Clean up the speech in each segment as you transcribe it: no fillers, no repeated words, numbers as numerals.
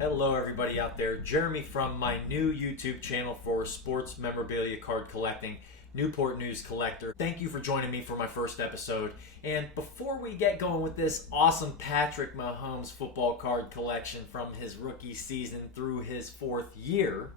Hello everybody out there, Jeremy from my new YouTube channel for sports memorabilia card collecting, Newport News Collector. Thank you for joining me for my first episode. And before we get going with this awesome Patrick Mahomes football card collection from his rookie season through his fourth year,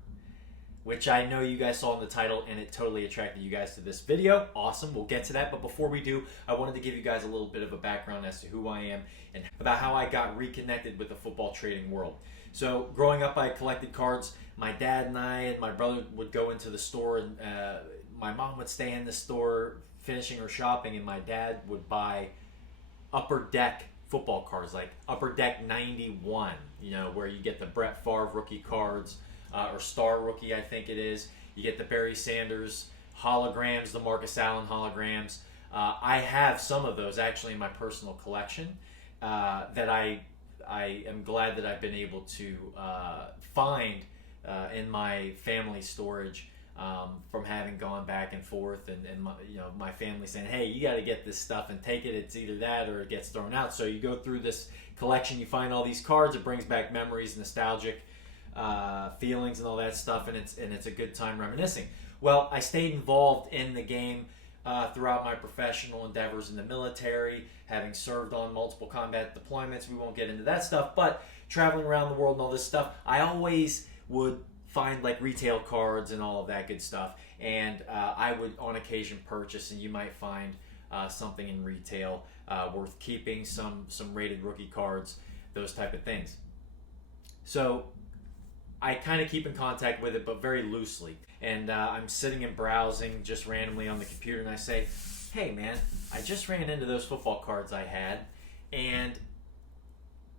which I know you guys saw in the title and it totally attracted you guys to this video. Awesome, we'll get to that. But before we do, I wanted to give you guys a little bit of a background as to who I am and about how I got reconnected with the football trading world. So growing up, I collected cards. My dad and I and my brother would go into the store, and my mom would stay in the store finishing her shopping, and my dad would buy Upper Deck football cards, like Upper Deck 91, you know, where you get the Brett Favre rookie cards, or Star Rookie, I think it is. You get the Barry Sanders holograms, the Marcus Allen holograms. I have some of those actually in my personal collection that I am glad that I've been able to find in my family storage from having gone back and forth, and my family saying, hey, you got to get this stuff and take it. It's either that or it gets thrown out. So you go through this collection, you find all these cards. It brings back memories, nostalgic feelings and all that stuff, and it's a good time reminiscing. Well, I stayed involved in the game throughout my professional endeavors in the military, having served on multiple combat deployments. We won't get into that stuff, but traveling around the world and all this stuff, I always would find like retail cards and all of that good stuff, and I would on occasion purchase, and you might find something in retail worth keeping, some rated rookie cards, those type of things. So I kind of keep in contact with it, but very loosely. And I'm sitting and browsing just randomly on the computer, and I say, hey man, I just ran into those football cards I had, and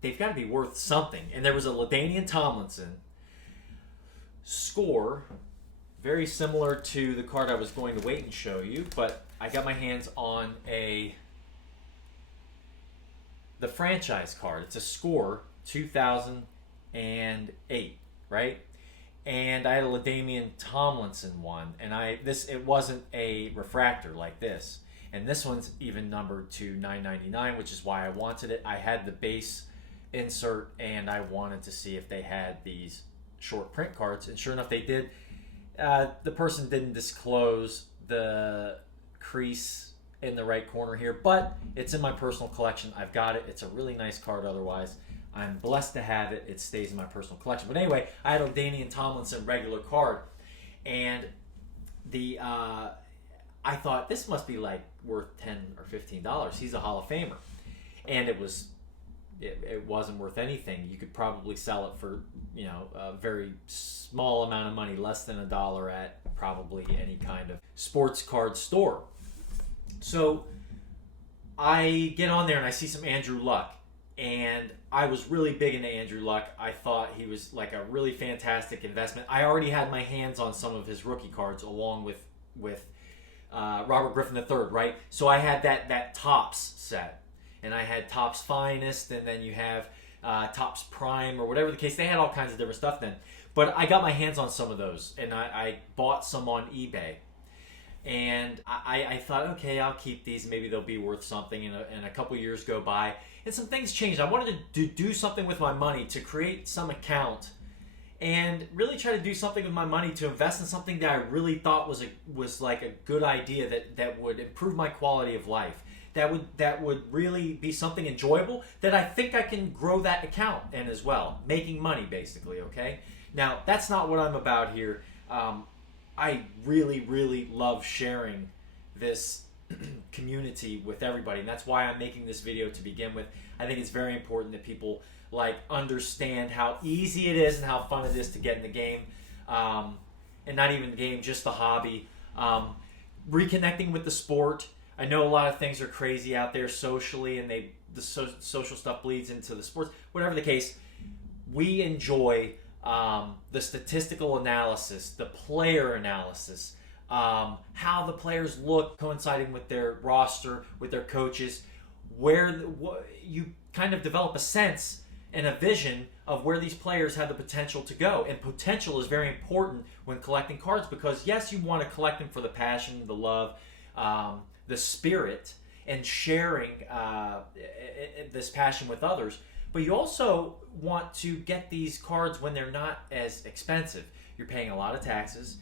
they've got to be worth something. And there was a LaDainian Tomlinson score, very similar to the card I was going to wait and show you, but I got my hands on the franchise card. It's a score 2008, right? And I had a LaDainian Tomlinson one, and it wasn't a refractor like this, and this one's even numbered to 999, which is why I wanted it. I had the base insert, and I wanted to see if they had these short print cards, and sure enough, they did. The person didn't disclose the crease in the right corner here, but it's in my personal collection. I've got it. It's a really nice card otherwise. I'm blessed to have it. It stays in my personal collection. But anyway, I had a LaDainian Tomlinson regular card, and I thought this must be like worth $10 or $15. He's a Hall of Famer, and it wasn't worth anything. You could probably sell it for a very small amount of money, less than $1 at probably any kind of sports card store. So I get on there and I see some Andrew Luck. And I was really big into Andrew Luck. I thought he was like a really fantastic investment. I already had my hands on some of his rookie cards along with Robert Griffin III, right? So I had that Topps set. And I had Topps Finest, and then you have Topps Prime, or whatever the case. They had all kinds of different stuff then. But I got my hands on some of those, and I bought some on eBay. And I thought, okay, I'll keep these. Maybe they'll be worth something. And a couple years go by, and some things changed. I wanted to do something with my money, to create some account, and really try to do something with my money to invest in something that I really thought was like a good idea that would improve my quality of life. That would really be something enjoyable that I think I can grow that account in as well, making money basically. Okay. Now that's not what I'm about here. I really, really love sharing this community with everybody, and that's why I'm making this video to begin with. I think it's very important that people understand how easy it is and how fun it is to get in the game, and not even the game, just the hobby. Reconnecting with the sport. I know a lot of things are crazy out there socially, and the social stuff bleeds into the sports. Whatever the case, we enjoy the statistical analysis, the player analysis, how the players look coinciding with their roster, with their coaches, you kind of develop a sense and a vision of where these players have the potential to go. And potential is very important when collecting cards, because yes, you want to collect them for the passion, the love, the spirit, and sharing this passion with others. But you also want to get these cards when they're not as expensive. You're paying a lot of taxes.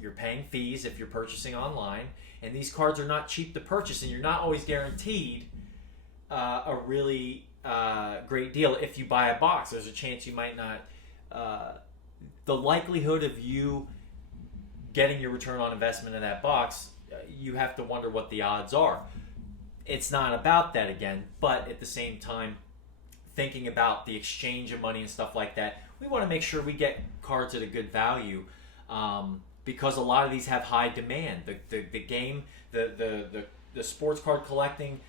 You're paying fees if you're purchasing online. And these cards are not cheap to purchase, and you're not always guaranteed a really great deal. If you buy a box, there's a chance you might not. The likelihood of you getting your return on investment in that box, you have to wonder what the odds are. It's not about that again, but at the same time, thinking about the exchange of money and stuff like that, we want to make sure we get cards at a good value, because a lot of these have high demand. The game, the sports card collecting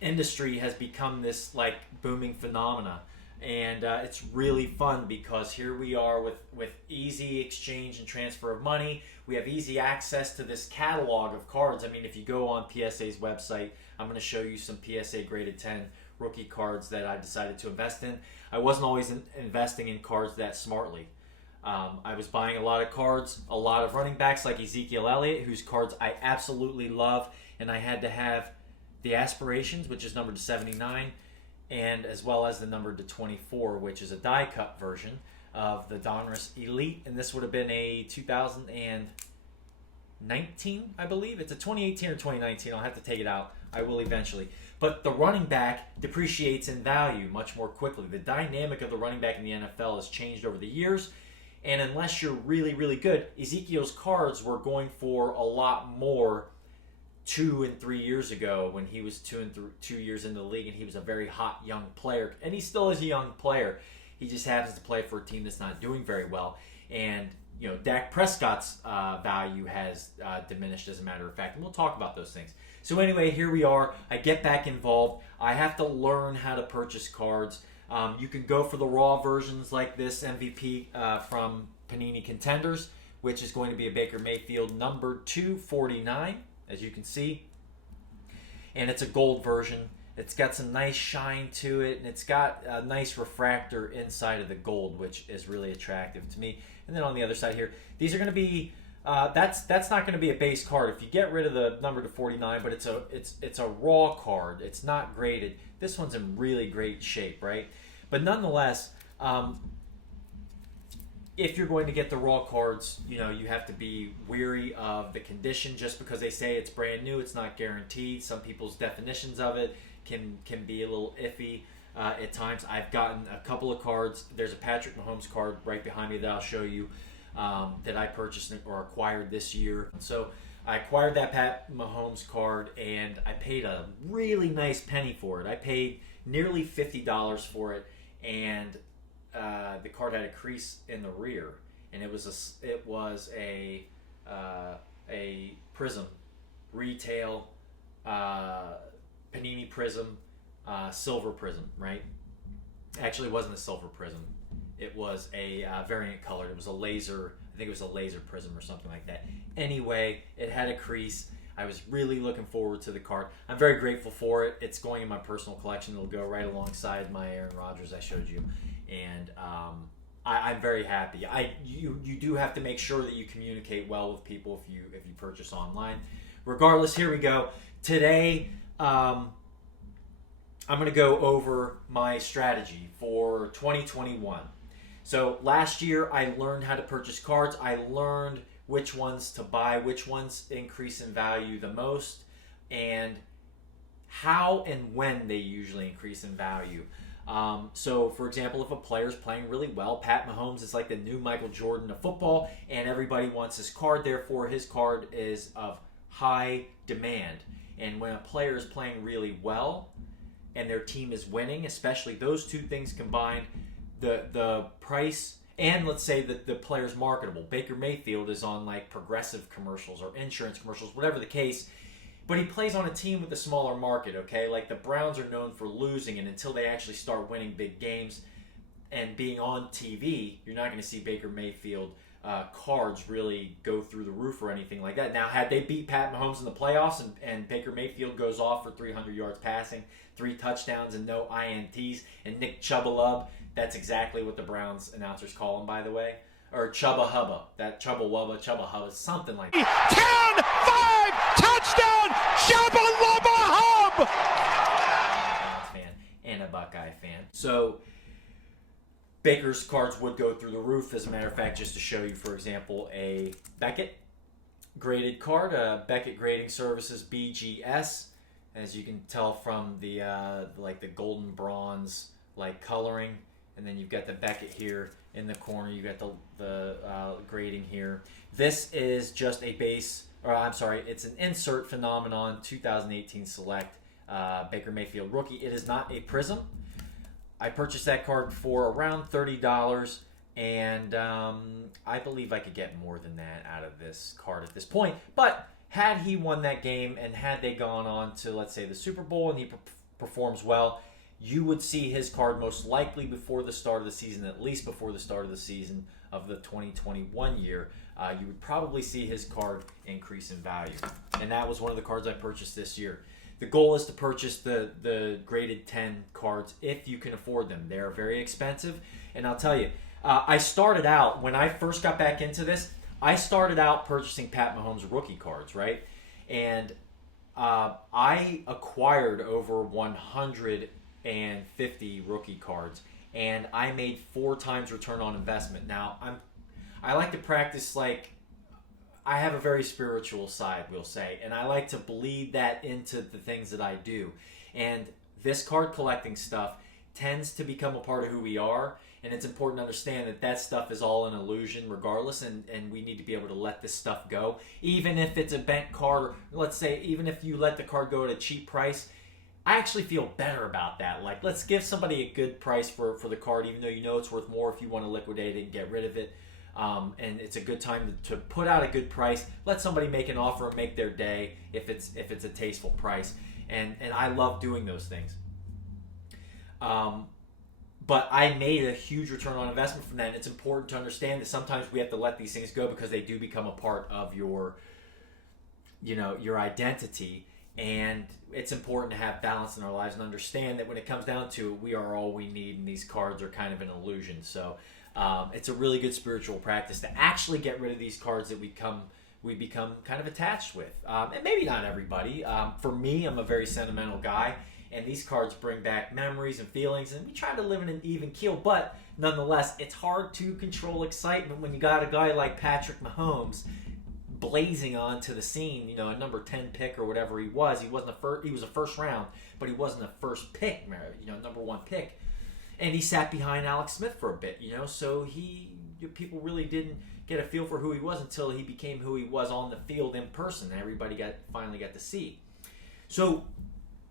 industry has become this like booming phenomena, and it's really fun because here we are with easy exchange and transfer of money. We have easy access to this catalog of cards. I mean, if you go on PSA's website, I'm going to show you some PSA graded 10 rookie cards that I decided to invest in. I wasn't always investing in cards that smartly. I was buying a lot of cards, a lot of running backs like Ezekiel Elliot, whose cards I absolutely love, and I had to have the aspirations, which is numbered to 79, and as well as the number to 24, which is a die cut version of the Donruss Elite, and this would have been a 2019, I believe. It's a 2018 or 2019. I'll have to take it out. I will eventually. But the running back depreciates in value much more quickly. The dynamic of the running back in the NFL has changed over the years, and unless you're really, really good, Ezekiel's cards were going for a lot more 2 and 3 years ago when he was 2 years into the league, and he was a very hot young player, and he still is a young player. He just happens to play for a team that's not doing very well, and Dak Prescott's value has diminished, as a matter of fact, and we'll talk about those things. So anyway, here we are. I get back involved. I have to learn how to purchase cards. You can go for the raw versions like this MVP from Panini Contenders, which is going to be a Baker Mayfield number 249, as you can see. And it's a gold version. It's got some nice shine to it, and it's got a nice refractor inside of the gold, which is really attractive to me. And then on the other side here, these are going to be that's not going to be a base card if you get rid of the number to 49, but it's a raw card. It's not graded. This one's in really great shape, right? But nonetheless, if you're going to get the raw cards, you have to be weary of the condition. Just because they say it's brand new, it's not guaranteed. Some people's definitions of it can be a little iffy at times. I've gotten a couple of cards. There's a Patrick Mahomes card right behind me that I'll show you that I purchased or acquired this year. So I acquired that Pat Mahomes card, and I paid a really nice penny for it. I paid nearly $50 for it, and the card had a crease in the rear, and it was a Prizm retail Panini Prizm silver Prizm, right? Actually, it wasn't a silver Prizm. It was a variant colored. It was a laser. I think it was a laser Prizm or something like that. Anyway, it had a crease. I was really looking forward to the card. I'm very grateful for it. It's going in my personal collection. It'll go right alongside my Aaron Rodgers I showed you, and I'm very happy. You do have to make sure that you communicate well with people if you purchase online. Regardless, here we go. Today, I'm going to go over my strategy for 2021. So last year, I learned how to purchase cards. I learned which ones to buy, which ones increase in value the most, and how and when they usually increase in value. So, for example, if a player's playing really well, Pat Mahomes is like the new Michael Jordan of football, and everybody wants his card. Therefore, his card is of high demand. And when a player is playing really well and their team is winning, especially those two things combined, the price, and let's say that the player's marketable. Baker Mayfield is on like Progressive commercials or insurance commercials, whatever the case. But he plays on a team with a smaller market, okay? Like the Browns are known for losing, and until they actually start winning big games and being on TV, you're not going to see Baker Mayfield cards really go through the roof or anything like that. Now, had they beat Pat Mahomes in the playoffs and Baker Mayfield goes off for 300 yards passing, 3 touchdowns and no INTs, and Nick Chubb, that's exactly what the Browns announcers call him, by the way. Or Chubba Hubba. That Chubba Wubba, Chubba Hubba, something like that. 10-5 touchdown, Chubba Lubba Hub! Man. And a Buckeye fan. So Baker's cards would go through the roof. As a matter of fact, just to show you, for example, a Beckett graded card, Beckett Grading Services BGS. As you can tell from the like the golden bronze like coloring, and then you've got the Beckett here in the corner. You got the grading here. This is just a base, or I'm sorry, it's an insert phenomenon 2018 Select Baker Mayfield rookie. It is not a Prizm. I purchased that card for around $30, and I believe I could get more than that out of this card at this point. But had he won that game and had they gone on to, let's say, the Super Bowl and he performs well, you would see his card most likely before the start of the season, at least before the start of the season of the 2021 year. You would probably see his card increase in value. And that was one of the cards I purchased this year. The goal is to purchase the graded 10 cards if you can afford them. They're very expensive. And I'll tell you, I started out, when I first got back into this, I started out purchasing Pat Mahomes rookie cards, right? And I acquired over 150 rookie cards, and I made 4 times return on investment. Now, I like to practice, like, I have a very spiritual side, we'll say, and I like to bleed that into the things that I do. And this card collecting stuff tends to become a part of who we are, and it's important to understand that that stuff is all an illusion regardless, and we need to be able to let this stuff go. Even if it's a bent card, or let's say even if you let the card go at a cheap price, I actually feel better about that. Like, let's give somebody a good price for the card, even though you know it's worth more if you want to liquidate it and get rid of it. And it's a good time to put out a good price. Let somebody make an offer and make their day if it's a tasteful price. And I love doing those things. But I made a huge return on investment from that. And it's important to understand that sometimes we have to let these things go because they do become a part of your identity. And it's important to have balance in our lives and understand that when it comes down to it, we are all we need, and these cards are kind of an illusion. So it's a really good spiritual practice to actually get rid of these cards that we become kind of attached with. And maybe not everybody. For me, I'm a very sentimental guy, and these cards bring back memories and feelings, and we try to live in an even keel, but nonetheless, it's hard to control excitement when you got a guy like Patrick Mahomes blazing onto the scene, a number 10 pick or whatever he was. He wasn't he was a first round, but he wasn't a first pick, number 1 pick. And he sat behind Alex Smith for a bit, so people really didn't get a feel for who he was until he became who he was on the field in person, and everybody finally got to see. So,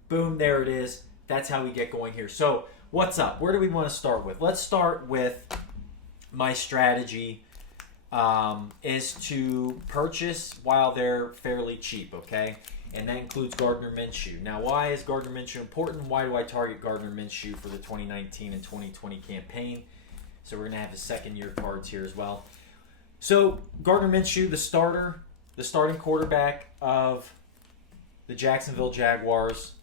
boom, there it is. That's how we get going here. So, what's up? Where do we want to start with? Let's start with my strategy is to purchase while they're fairly cheap, okay? And that includes Gardner Minshew. Now, why is Gardner Minshew important? Why do I target Gardner Minshew for the 2019 and 2020 campaign? So we're going to have the second-year cards here as well. So Gardner Minshew, the starting quarterback of the Jacksonville Jaguars,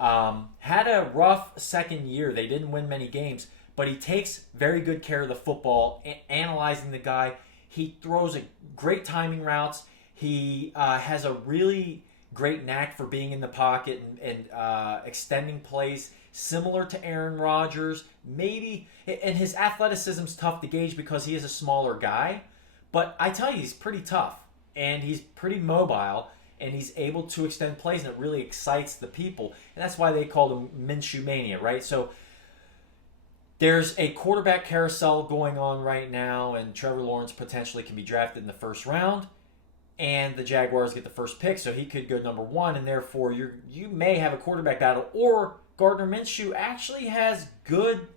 had a rough second year. They didn't win many games, but he takes very good care of the football, analyzing the guy. He throws great timing routes. He has a really great knack for being in the pocket and extending plays, similar to Aaron Rodgers. Maybe, and his athleticism's tough to gauge because he is a smaller guy. But I tell you, he's pretty tough, and he's pretty mobile, and he's able to extend plays, and it really excites the people. And that's why they call him Minshew Mania, right? So there's a quarterback carousel going on right now, and Trevor Lawrence potentially can be drafted in the first round, and the Jaguars get the first pick, so he could go number 1, and therefore you may have a quarterback battle, or Gardner Minshew actually has good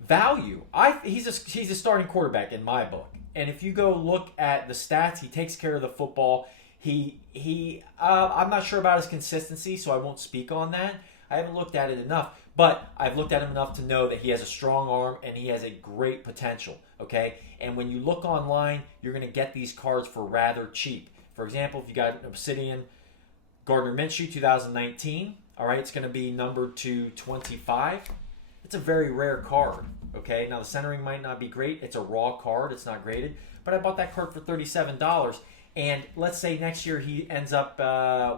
value. He's a starting quarterback in my book, and if you go look at the stats, he takes care of the football. I'm not sure about his consistency, so I won't speak on that. I haven't looked at it enough, but I've looked at him enough to know that he has a strong arm and he has a great potential, okay? And when you look online, you're going to get these cards for rather cheap. For example, if you got an Obsidian Gardner Minshew 2019, all right, it's going to be numbered to 25. It's a very rare card, okay? Now, the centering might not be great. It's a raw card. It's not graded. But I bought that card for $37. And let's say next year he ends up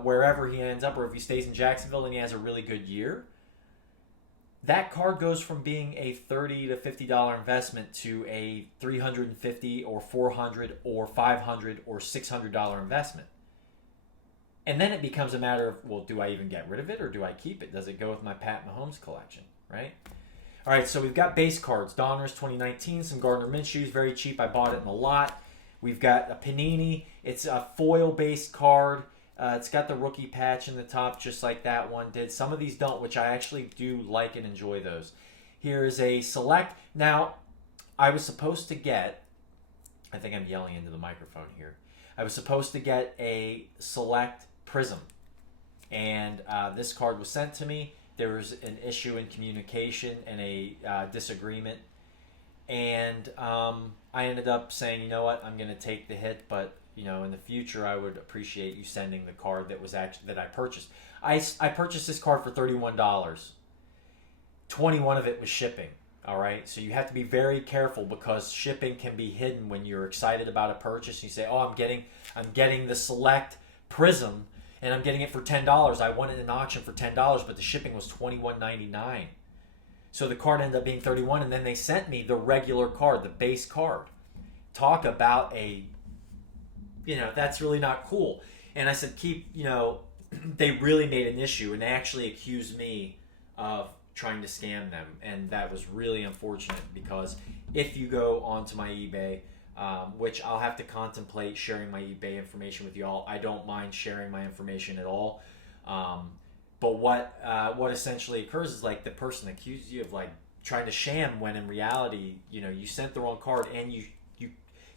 wherever he ends up, or if he stays in Jacksonville and he has a really good year, that card goes from being a $30 to $50 investment to a $350 or $400 or $500 or $600 investment. And then it becomes a matter of, well, do I even get rid of it or do I keep it? Does it go with my Pat Mahomes collection, right? All right, so we've got base cards. Donruss 2019, some Gardner Minshews, very cheap. I bought it in a lot. We've got a Panini. It's a foil-based card. It's got the rookie patch in the top, just like that one did. Some of these don't, which I actually do like and enjoy those. Here is a select. Now, I was supposed to get, I think I'm yelling into the microphone here. I was supposed to get a select Prizm. And this card was sent to me. There was an issue in communication and a disagreement. And I ended up saying, you know what, I'm going to take the hit, but in the future, I would appreciate you sending the card that was actually that I purchased. I purchased this card for $31. 21 of it was shipping. All right, so you have to be very careful because shipping can be hidden when you're excited about a purchase. You say, "Oh, I'm getting the select Prizm, and I'm getting it for $10. I won it in an auction for $10, but the shipping was $21.99." So the card ended up being $31, and then they sent me the regular card, the base card. Talk about that's really not cool. And I said, they really made an issue, and they actually accused me of trying to scam them. And that was really unfortunate because if you go onto my eBay, which I'll have to contemplate sharing my eBay information with you all. I don't mind sharing my information at all. But what essentially occurs is like the person accused you of like trying to sham when in reality, you sent the wrong card and you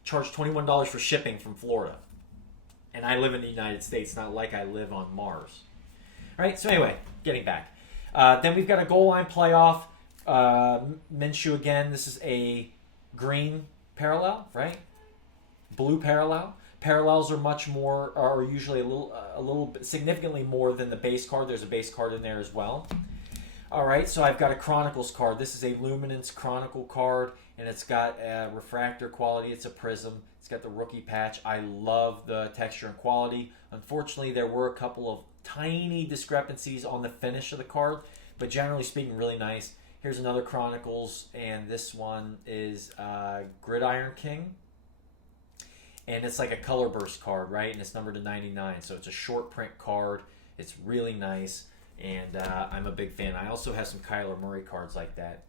charge $21 for shipping from Florida. And I live in the United States, not like I live on Mars. All right, so anyway, getting back. Then we've got a goal line playoff. Minshew again. This is a green parallel, right? Blue parallel. Parallels are usually a little bit, significantly more than the base card. There's a base card in there as well. All right, so I've got a Chronicles card. This is a Luminance Chronicle card, and it's got a refractor quality. It's a Prizm. It's got the rookie patch. I love the texture and quality. Unfortunately, there were a couple of tiny discrepancies on the finish of the card, but generally speaking, really nice. Here's another Chronicles, and this one is Gridiron King. And it's like a color burst card, right? And it's numbered to 99, so it's a short print card. It's really nice, and I'm a big fan. I also have some Kyler Murray cards like that.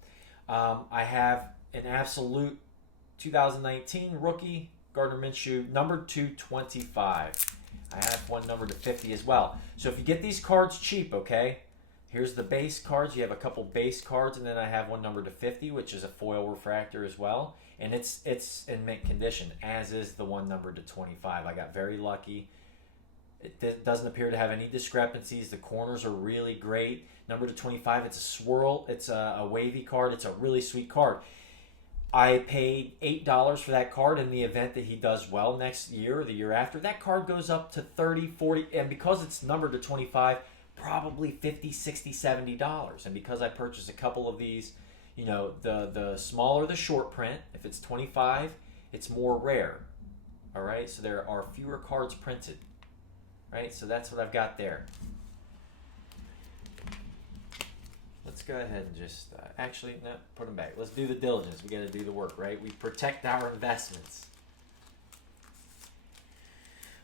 I have an absolute 2019 rookie, Gardner Minshew, numbered to 25. I have one numbered to 50 as well. So if you get these cards cheap, okay, here's the base cards. You have a couple base cards, and then I have one numbered to 50, which is a foil refractor as well. And it's in mint condition, as is the one numbered to 25. I got very lucky. It doesn't appear to have any discrepancies. The corners are really great. Number to 25, it's a swirl. It's a wavy card. It's a really sweet card. I paid $8 for that card in the event that he does well next year or the year after. That card goes up to $30, $40, and because it's numbered to 25, probably $50, $60, $70. And because I purchased a couple of these, the smaller the short print, if it's 25, it's more rare. All right, so there are fewer cards printed. Right, so that's what I've got there. Let's go ahead and just, put them back. Let's do the diligence. We got to do the work, right? We protect our investments.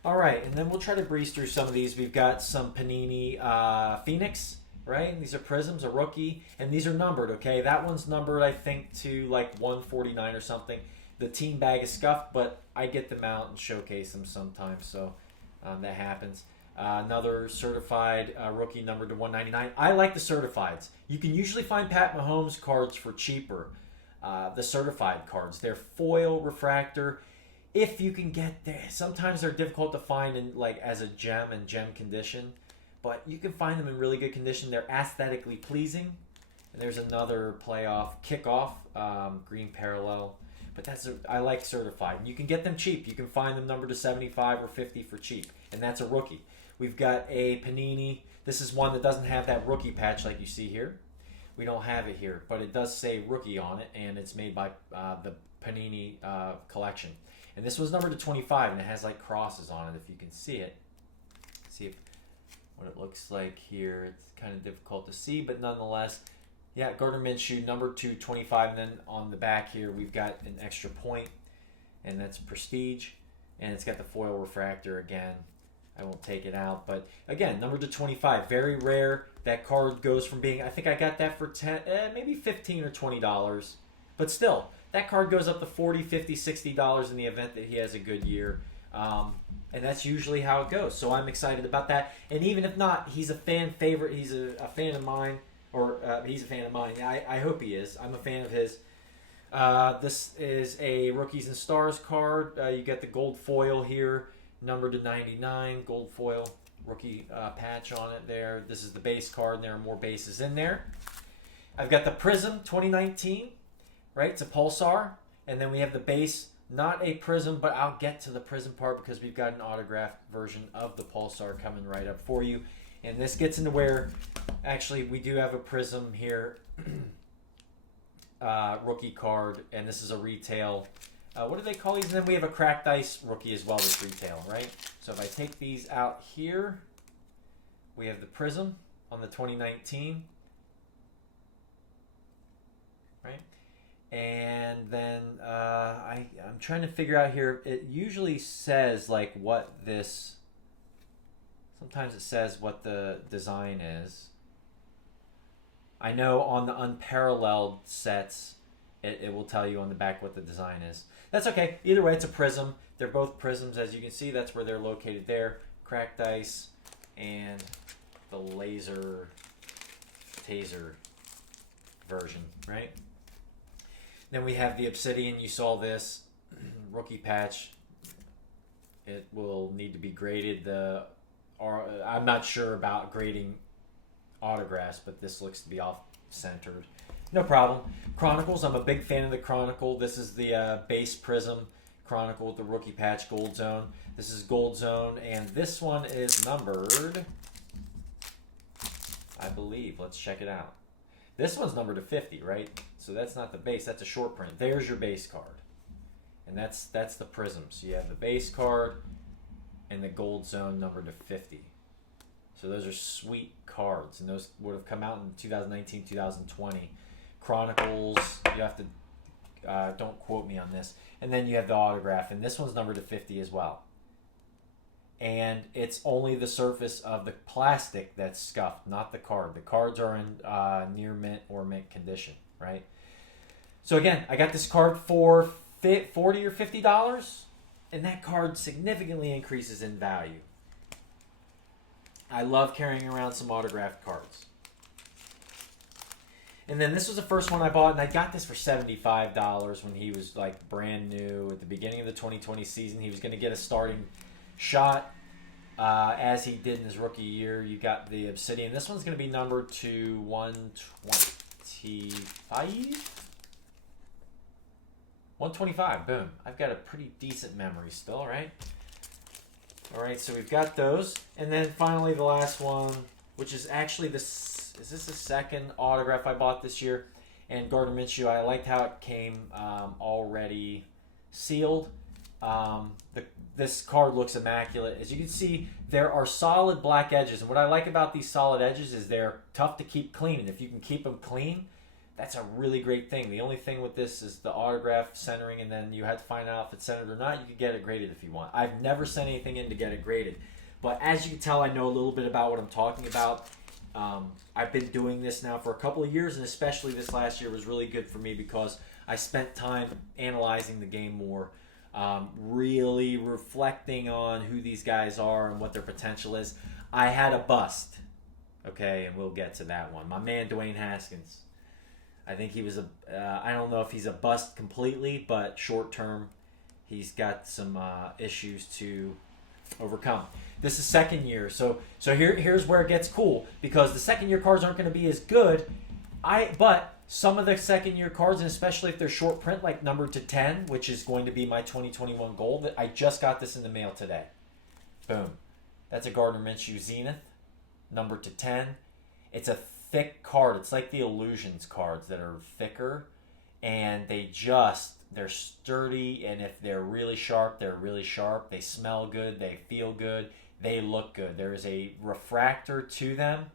All right, and then we'll try to breeze through some of these. We've got some Panini Phoenix, right? These are Prizms, a rookie, and these are numbered, okay? That one's numbered, I think, to like 149 or something. The team bag is scuffed, but I get them out and showcase them sometimes, so that happens. Another certified rookie numbered to 199. I like the certifieds. You can usually find Pat Mahomes cards for cheaper. The certified cards. They're foil refractor. If you can get there, sometimes they're difficult to find in as a gem and gem condition, but you can find them in really good condition. They're aesthetically pleasing. And there's another kickoff, green parallel. But I like certified. You can get them cheap. You can find them numbered to 75 or 50 for cheap, and that's a rookie. We've got a Panini. This is one that doesn't have that rookie patch like you see here. We don't have it here, but it does say rookie on it, and it's made by the Panini collection. And this was numbered to 25, and it has like crosses on it if you can see it. See what it looks like here. It's kind of difficult to see, but nonetheless, Yeah, Gardner Minshew, number 225. And then on the back here, we've got an extra point, and that's prestige. And it's got the foil refractor again. I won't take it out. But again, number 225. Very rare. That card goes from being, I think I got that for maybe $15 or $20. But still, that card goes up to $40, $50, $60 in the event that he has a good year. And that's usually how it goes. So I'm excited about that. And even if not, he's a fan favorite. He's a fan of mine. Or he's a fan of mine. I hope he is. I'm a fan of his. This is a Rookies and Stars card. You get the gold foil here, numbered to 99. Gold foil rookie patch on it there. This is the base card, and there are more bases in there. I've got the Prizm 2019, right? It's a Pulsar. And then we have the base, not a Prizm, but I'll get to the Prizm part because we've got an autographed version of the Pulsar coming right up for you. And this gets into where, actually, we do have a Prizm here, rookie card, and this is a retail. What do they call these? And then we have a cracked ice rookie as well that's retail, right? So if I take these out here, we have the Prizm on the 2019, right? And then I'm trying to figure out here. It usually says like what this. Sometimes it says what the design is. I know on the unparalleled sets, it will tell you on the back what the design is. That's okay. Either way, it's a Prizm. They're both Prizms, as you can see. That's where they're located there. Cracked ice and the laser taser version, right? Then we have the Obsidian. You saw this rookie patch. It will need to be graded. I'm not sure about grading autographs, but this looks to be off-centered. No problem. Chronicles, I'm a big fan of the Chronicle. This is the base Prizm Chronicle with the rookie patch Gold Zone. This is Gold Zone, and this one is numbered, I believe. Let's check it out. This one's numbered to 50, right? So that's not the base. That's a short print. There's your base card. And that's the Prizm. So you have the base card and the Gold Zone numbered to 50. So those are sweet cards, and those would have come out in 2019, 2020. Chronicles, you have to, don't quote me on this. And then you have the autograph, and this one's numbered to 50 as well. And it's only the surface of the plastic that's scuffed, not the card. The cards are in near mint or mint condition, right? So again, I got this card for $40 or $50. And that card significantly increases in value. I love carrying around some autographed cards. And then this was the first one I bought, and I got this for $75 when he was like brand new at the beginning of the 2020 season. He was going to get a starting shot as he did in his rookie year. You got the Obsidian. This one's going to be numbered to 125. 125, boom. I've got a pretty decent memory still, right? All right, so we've got those. And then finally the last one, which is actually is this the second autograph I bought this year? And Gardner Minshew, I liked how it came already sealed. This card looks immaculate. As you can see, there are solid black edges. And what I like about these solid edges is they're tough to keep clean. And if you can keep them clean, that's a really great thing. The only thing with this is the autograph centering, and then you have to find out if it's centered or not. You can get it graded if you want. I've never sent anything in to get it graded. But as you can tell, I know a little bit about what I'm talking about. I've been doing this now for a couple of years, and especially this last year was really good for me because I spent time analyzing the game more, really reflecting on who these guys are and what their potential is. I had a bust, okay, and we'll get to that one. My man, Dwayne Haskins. I think he was I don't know if he's a bust completely, but short term, he's got some issues to overcome. This is second year, so here's where it gets cool because the second year cards aren't going to be as good. But some of the second year cards, and especially if they're short print, like numbered to 10, which is going to be my 2021 goal. That I just got this in the mail today. Boom, that's a Gardner Minshew Zenith, numbered to 10. It's a thick card. It's like the Illusions cards that are thicker, and they're sturdy, and if they're really sharp, they're really sharp. They smell good, they feel good, they look good. There is a refractor to them,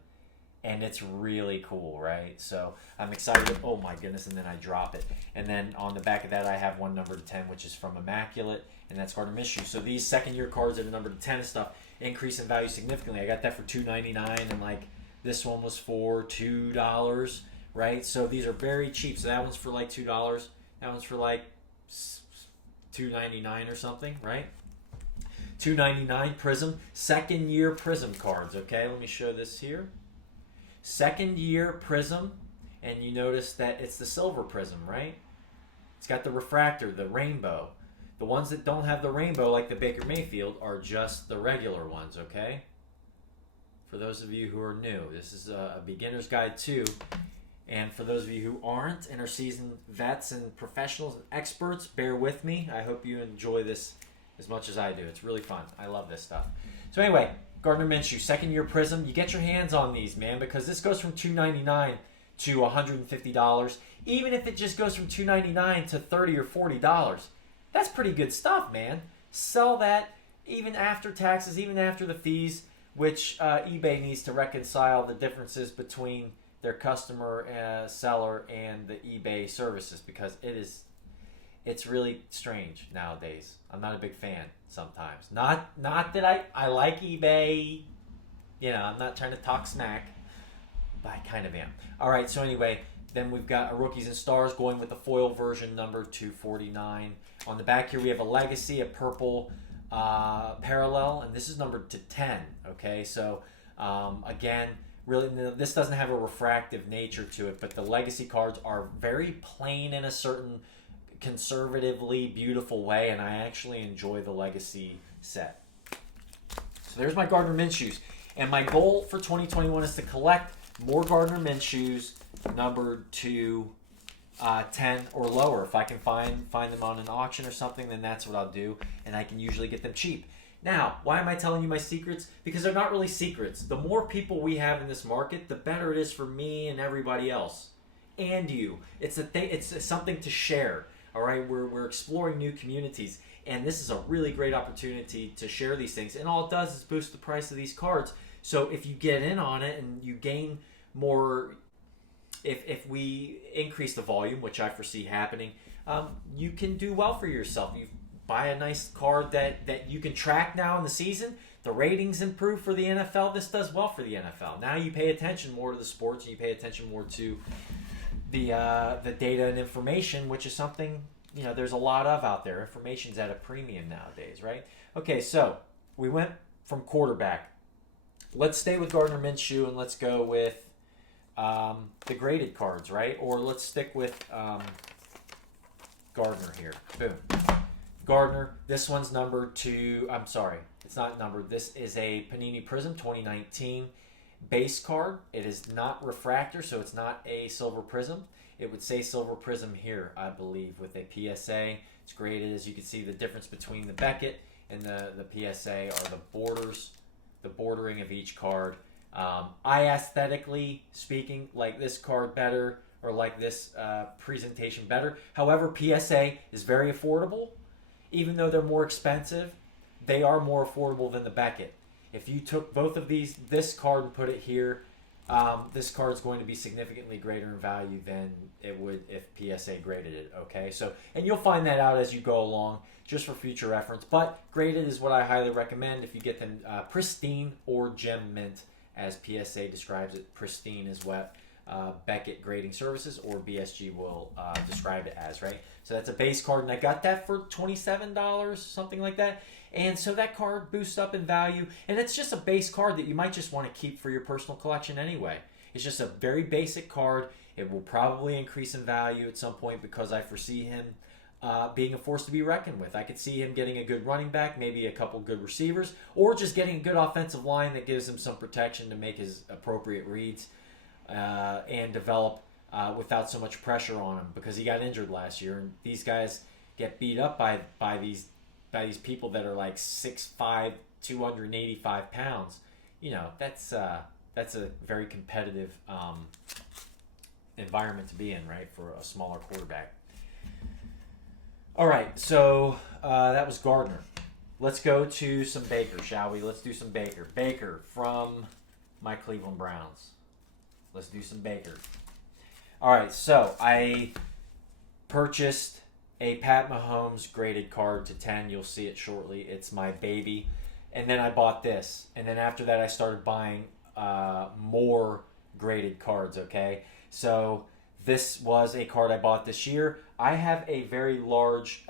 and it's really cool, right? So I'm excited. Oh my goodness, and then I drop it. And then on the back of that, I have one number to 10, which is from Immaculate, and that's Gardner Minshew. So these second-year cards that are numbered to 10 and stuff increase in value significantly. I got that for $2.99, and like this one was for $2, right? So these are very cheap. So that one's for like $2. That one's for like $2.99 or something, right? $2.99 Prizm, second year Prizm cards. Okay, let me show this here. Second year Prizm, and you notice that it's the silver Prizm, right? It's got the refractor, the rainbow. The ones that don't have the rainbow, like the Baker Mayfield, are just the regular ones. Okay. For those of you who are new, this is a beginner's guide too. And for those of you who aren't and are seasoned vets and professionals and experts, bear with me. I hope you enjoy this as much as I do. It's really fun. I love this stuff. So anyway, Gardner Minshew, second year Prizm. You get your hands on these, man, because this goes from $2.99 to $150. Even if it just goes from $2.99 to $30 or $40, that's pretty good stuff, man. Sell that even after taxes, even after the fees, which eBay needs to reconcile the differences between their customer seller and the eBay services, because it's really strange nowadays. I'm not a big fan sometimes. Not that I like eBay. You know, I'm not trying to talk smack, but I kind of am. All right, so anyway, then we've got a Rookies and Stars going with the foil version, number 249. On the back here, we have a Legacy, a purple parallel, and this is numbered to 10. Okay, so again, really, this doesn't have a refractive nature to it, but the Legacy cards are very plain in a certain conservatively beautiful way, and I actually enjoy the Legacy set. So there's my Gardner Minshews, and my goal for 2021 is to collect more Gardner Minshews numbered to 10 or lower. If I can find them on an auction or something, then that's what I'll do, and I can usually get them cheap. Now, why am I telling you my secrets? Because they're not really secrets. The more people we have in this market, the better it is for me and everybody else, and you. It's something to share. All right, we're exploring new communities, and this is a really great opportunity to share these things. And all it does is boost the price of these cards. So if you get in on it and you gain more, if we increase the volume, which I foresee happening, you can do well for yourself. You buy a nice card that you can track now in the season. The ratings improve for the NFL. This does well for the NFL. Now you pay attention more to the sports, and you pay attention more to the data and information, which is something, you know, there's a lot of out there. Information's at a premium nowadays, right? Okay, so we went from quarterback. Let's stay with Gardner Minshew, and let's go with the graded cards, right? Or let's stick with Gardner here. Boom. Gardner, this one's numbered to, I'm sorry, it's not numbered. This is a Panini Prizm 2019 base card. It is not refractor, so it's not a silver Prizm. It would say silver Prizm here, I believe, with a PSA. It's graded. As you can see, the difference between the Beckett and the PSA are the borders, the bordering of each card. I aesthetically speaking like this card better, or like this presentation better. However, PSA is very affordable. Even though they're more expensive, they are more affordable than the Beckett. If you took both of this card and put it here, this card is going to be significantly greater in value than it would if PSA graded it, okay? So, and you'll find that out as you go along, just for future reference. But graded is what I highly recommend if you get them pristine or gem mint, as PSA describes it. Pristine is what Beckett Grading Services or BSG will describe it as, right? So that's a base card, and I got that for $27, something like that. And so that card boosts up in value, and it's just a base card that you might just want to keep for your personal collection anyway. It's just a very basic card. It will probably increase in value at some point because I foresee him being a force to be reckoned with. I could see him getting a good running back, maybe a couple good receivers, or just getting a good offensive line that gives him some protection to make his appropriate reads and develop without so much pressure on him, because he got injured last year, and these guys get beat up by these people that are like 6'5", 285 pounds. You know, that's a very competitive environment to be in, right, for a smaller quarterback. All right, so that was Gardner. Let's go to some Baker, shall we? Let's do some Baker. Baker from my Cleveland Browns. Let's do some Baker. All right, so I purchased a Pat Mahomes graded card to 10. You'll see it shortly. It's my baby. And then I bought this. And then after that, I started buying more graded cards, okay? So this was a card I bought this year. I have a very large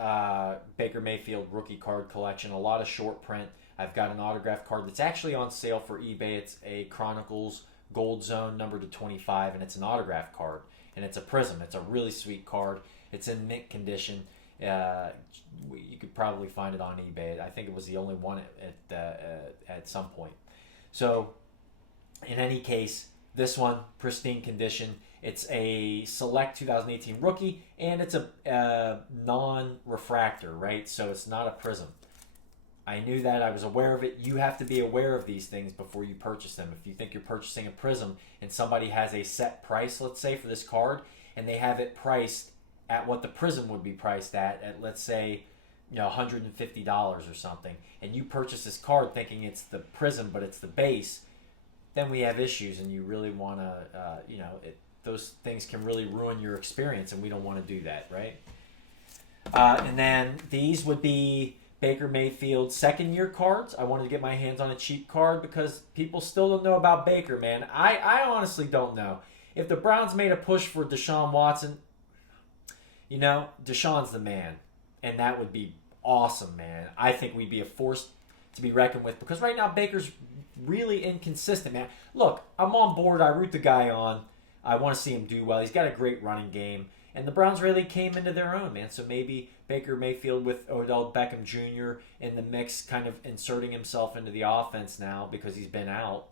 Baker Mayfield rookie card collection, a lot of short print. I've got an autographed card that's actually on sale for eBay. It's a Chronicles Gold Zone numbered to 25, and it's an autographed card. And it's a Prizm. It's a really sweet card. It's in mint condition. You could probably find it on eBay. I think it was the only one at some point. So, in any case, this one, pristine condition. It's a select 2018 rookie, and it's a non-refractor, right? So it's not a Prizm. I knew that. I was aware of it. You have to be aware of these things before you purchase them. If you think you're purchasing a Prizm and somebody has a set price, let's say, for this card, and they have it priced at what the Prizm would be priced at let's say, $150 or something, and you purchase this card thinking it's the Prizm, but it's the base, then we have issues, and you really want to, those things can really ruin your experience, and we don't want to do that, right? And then these would be Baker Mayfield second year cards. I wanted to get my hands on a cheap card because people still don't know about Baker, man. I honestly don't know. If the Browns made a push for Deshaun Watson, Deshaun's the man. And that would be awesome, man. I think we'd be a force to be reckoned with because right now Baker's really inconsistent, man. Look, I'm on board. I root the guy on. I want to see him do well. He's got a great running game. And the Browns really came into their own, man. So maybe Baker Mayfield with Odell Beckham Jr. in the mix, kind of inserting himself into the offense now because he's been out.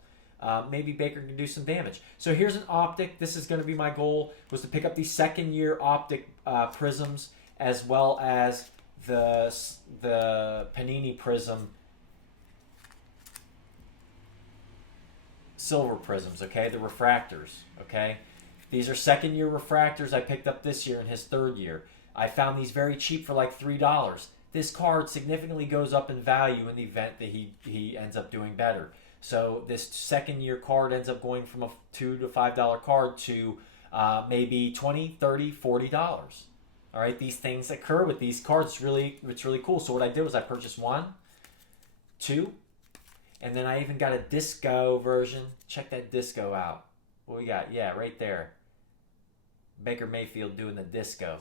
Maybe Baker can do some damage. So here's an Optic. This is going to be my goal, was to pick up these second-year Optic Prizms as well as the Panini Prizm silver Prizms, okay? The refractors, okay? These are second-year refractors I picked up this year in his third year. I found these very cheap for like $3. This card significantly goes up in value in the event that he ends up doing better. So this second-year card ends up going from a $2 to $5 card to maybe $20, $30, $40. All right, these things occur with these cards. It's really cool. So what I did was I purchased 1, 2, and then I even got a disco version. Check that disco out. What we got? Yeah, right there. Baker Mayfield doing the disco.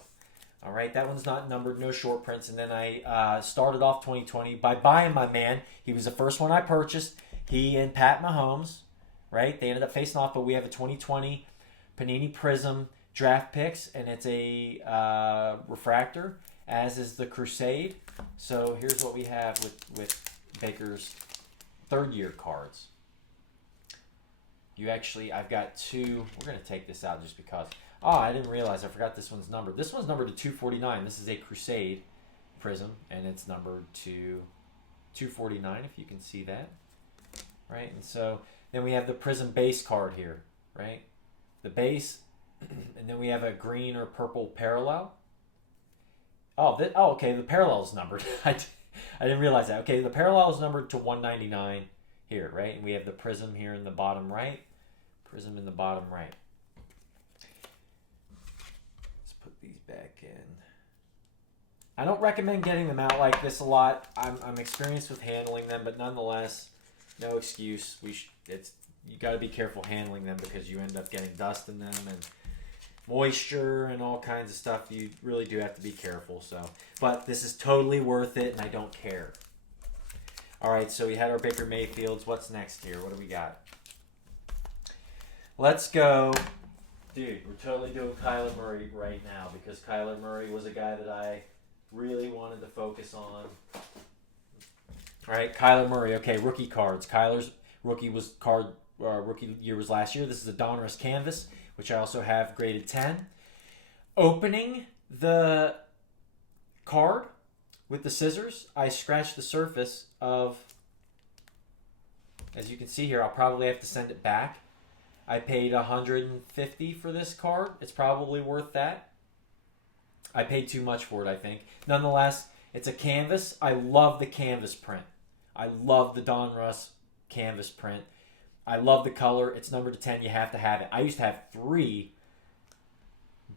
All right, that one's not numbered, no short prints. And then I started off 2020 by buying my man. He was the first one I purchased. He and Pat Mahomes, right? They ended up facing off, but we have a 2020 Panini Prizm draft picks, and it's a refractor, as is the Crusade. So here's what we have with Baker's third-year cards. I've got 2. We're going to take this out just because. Oh, I didn't realize. I forgot this one's numbered. This one's numbered to 249. This is a Crusade Prizm, and it's numbered to 249, if you can see that. Right? And so then we have the Prizm base card here, right? The base, and then we have a green or purple parallel. Okay, the parallel is numbered. I didn't realize that. Okay, the parallel is numbered to 199 here, right? And we have the Prizm here in the bottom right. Prizm in the bottom right. Let's put these back in. I don't recommend getting them out like this a lot. I'm experienced with handling them, but nonetheless, no excuse. You got to be careful handling them because you end up getting dust in them and moisture and all kinds of stuff. You really do have to be careful. But this is totally worth it, and I don't care. All right, so we had our Baker Mayfields. What's next here? What do we got? Let's go. Dude, we're totally doing Kyler Murray right now because Kyler Murray was a guy that I really wanted to focus on. All right, Kyler Murray. Okay, rookie cards. Kyler's rookie year was last year. This is a Donruss canvas, which I also have graded 10. Opening the card with the scissors, I scratched the surface of, as you can see here, I'll probably have to send it back. I paid $150 for this card. It's probably worth that. I paid too much for it, I think. Nonetheless, it's a canvas. I love the canvas print. I love the Donruss canvas print. I love the color. It's numbered to 10. You have to have it. I used to have 3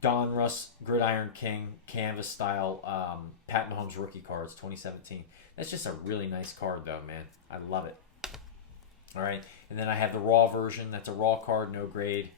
Donruss Gridiron King canvas style Pat Mahomes rookie cards, 2017. That's just a really nice card though, man. I love it. All right, and then I have the raw version. That's a raw card, no grade.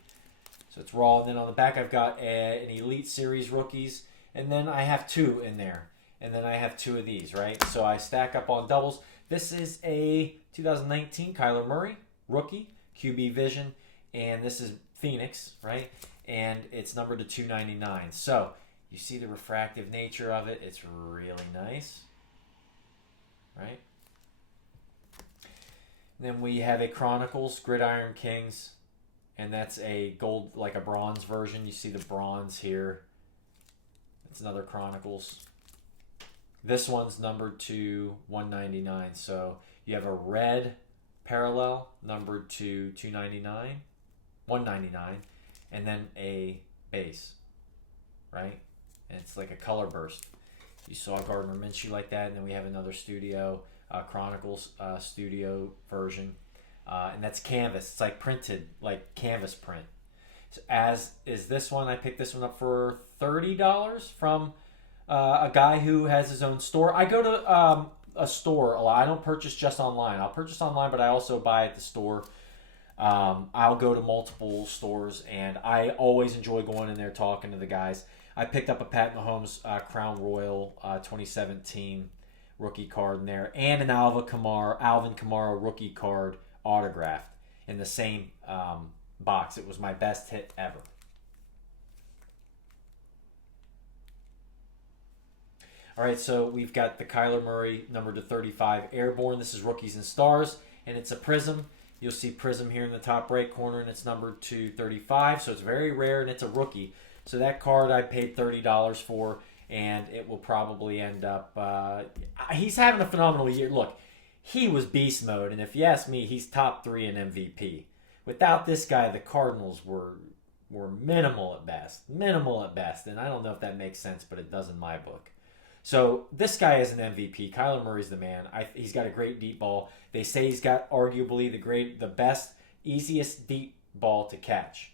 So it's raw. And then on the back I've got an Elite Series rookies. And then I have 2 in there. And then I have 2 of these, right? So I stack up on doubles. This is a 2019 Kyler Murray rookie, QB Vision. And this is Phoenix, right? And it's numbered to 299. So you see the refractive nature of it. It's really nice, right? And then we have a Chronicles Gridiron Kings. And that's a gold, like a bronze version. You see the bronze here. It's another Chronicles. This one's numbered to 199. So you have a red parallel numbered to 299, 199, and then a base, right? And it's like a color burst. You saw Gardner Minshew like that, and then we have another Studio Chronicles Studio version. And that's canvas. It's like printed, like canvas print. So as is this one, I picked this one up for $30 from a guy who has his own store. I go to a store a lot. I don't purchase just online. I'll purchase online, but I also buy at the store. I'll go to multiple stores, and I always enjoy going in there talking to the guys. I picked up a Pat Mahomes Crown Royal 2017 rookie card in there, and an Alvin Kamara rookie card autographed in the same box. It was my best hit ever. All right, so we've got the Kyler Murray numbered to 35 Airborne. This is Rookies and Stars, and it's a Prizm. You'll see Prizm here in the top right corner, and it's numbered to 35, so it's very rare, and it's a rookie. So that card I paid $30 for, and it will probably end up... he's having a phenomenal year. Look, he was beast mode, and if you ask me, he's top 3 in MVP. Without this guy, the Cardinals were minimal at best. Minimal at best, and I don't know if that makes sense, but it does in my book. So this guy is an MVP. Kyler Murray's the man. He's got a great deep ball. They say he's got arguably the best, easiest deep ball to catch.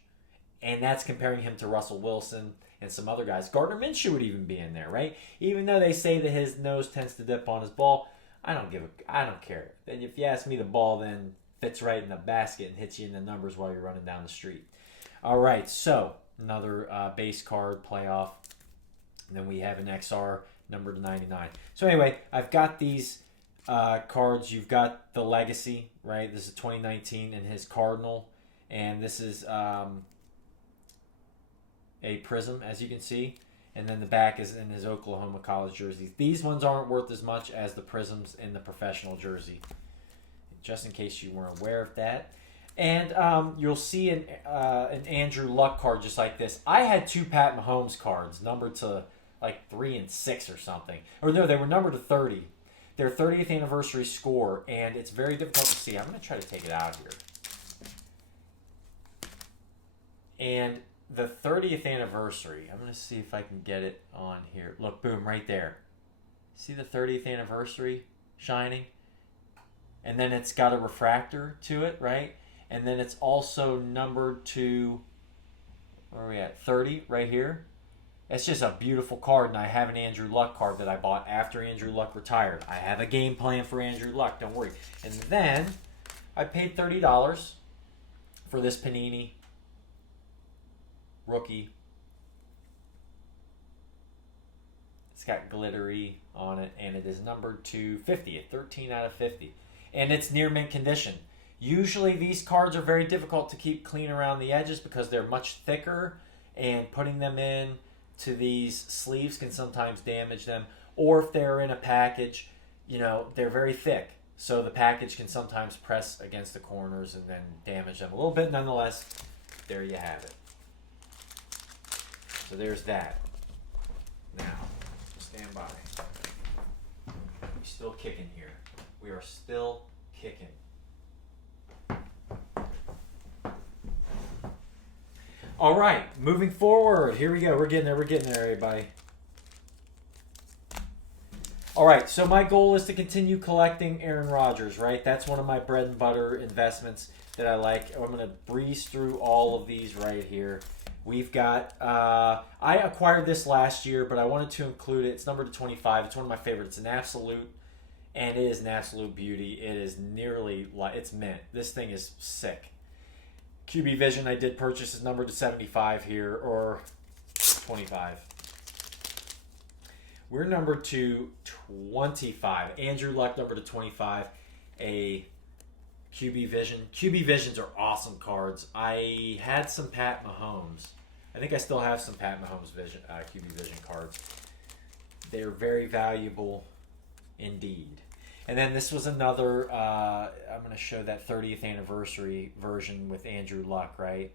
And that's comparing him to Russell Wilson and some other guys. Gardner Minshew would even be in there, right? Even though they say that his nose tends to dip on his ball, I don't care. And if you ask me, the ball then fits right in the basket and hits you in the numbers while you're running down the street. All right, so another base card playoff. And then we have an XR numbered to 99. So anyway, I've got these cards. You've got the Legacy, right? This is 2019 and his Cardinal. And this is a Prizm, as you can see. And then the back is in his Oklahoma college jerseys. These ones aren't worth as much as the Prizms in the professional jersey, just in case you weren't aware of that. And you'll see an Andrew Luck card just like this. I had 2 Pat Mahomes cards numbered to like 3 and 6 or something. Or no, they were numbered to 30. Their 30th anniversary score, and it's very difficult to see. I'm going to try to take it out here. And the 30th anniversary, I'm going to see if I can get it on here. Look, boom, right there. See the 30th anniversary shining? And then it's got a refractor to it, right? And then it's also numbered to, where are we at? 30 right here. It's just a beautiful card, and I have an Andrew Luck card that I bought after Andrew Luck retired. I have a game plan for Andrew Luck, don't worry. And then I paid $30 for this Panini rookie. It's got glittery on it, and it is numbered to 50, at 13 out of 50. And it's near mint condition. Usually these cards are very difficult to keep clean around the edges because they're much thicker, and putting them in to these sleeves can sometimes damage them. Or if they're in a package, they're very thick. So the package can sometimes press against the corners and then damage them a little bit. Nonetheless, there you have it. So there's that. Now, stand by. We're still kicking here. We are still kicking. All right, moving forward. Here we go. We're getting there, everybody. All right, so my goal is to continue collecting Aaron Rodgers, right? That's one of my bread and butter investments that I like. I'm going to breeze through all of these right here. We've got, I acquired this last year, but I wanted to include it. It's numbered to 25. It's one of my favorites. It's an absolute, and it is an absolute beauty. It is nearly, it's mint. This thing is sick. QB Vision I did purchase is numbered to 75 here, or 25. We're numbered to 25. Andrew Luck numbered to 25. A QB Vision. QB Visions are awesome cards. I had some Pat Mahomes. I think I still have some Pat Mahomes Vision, QB Vision cards. They're very valuable indeed. And then this was another, I'm going to show that 30th anniversary version with Andrew Luck, right?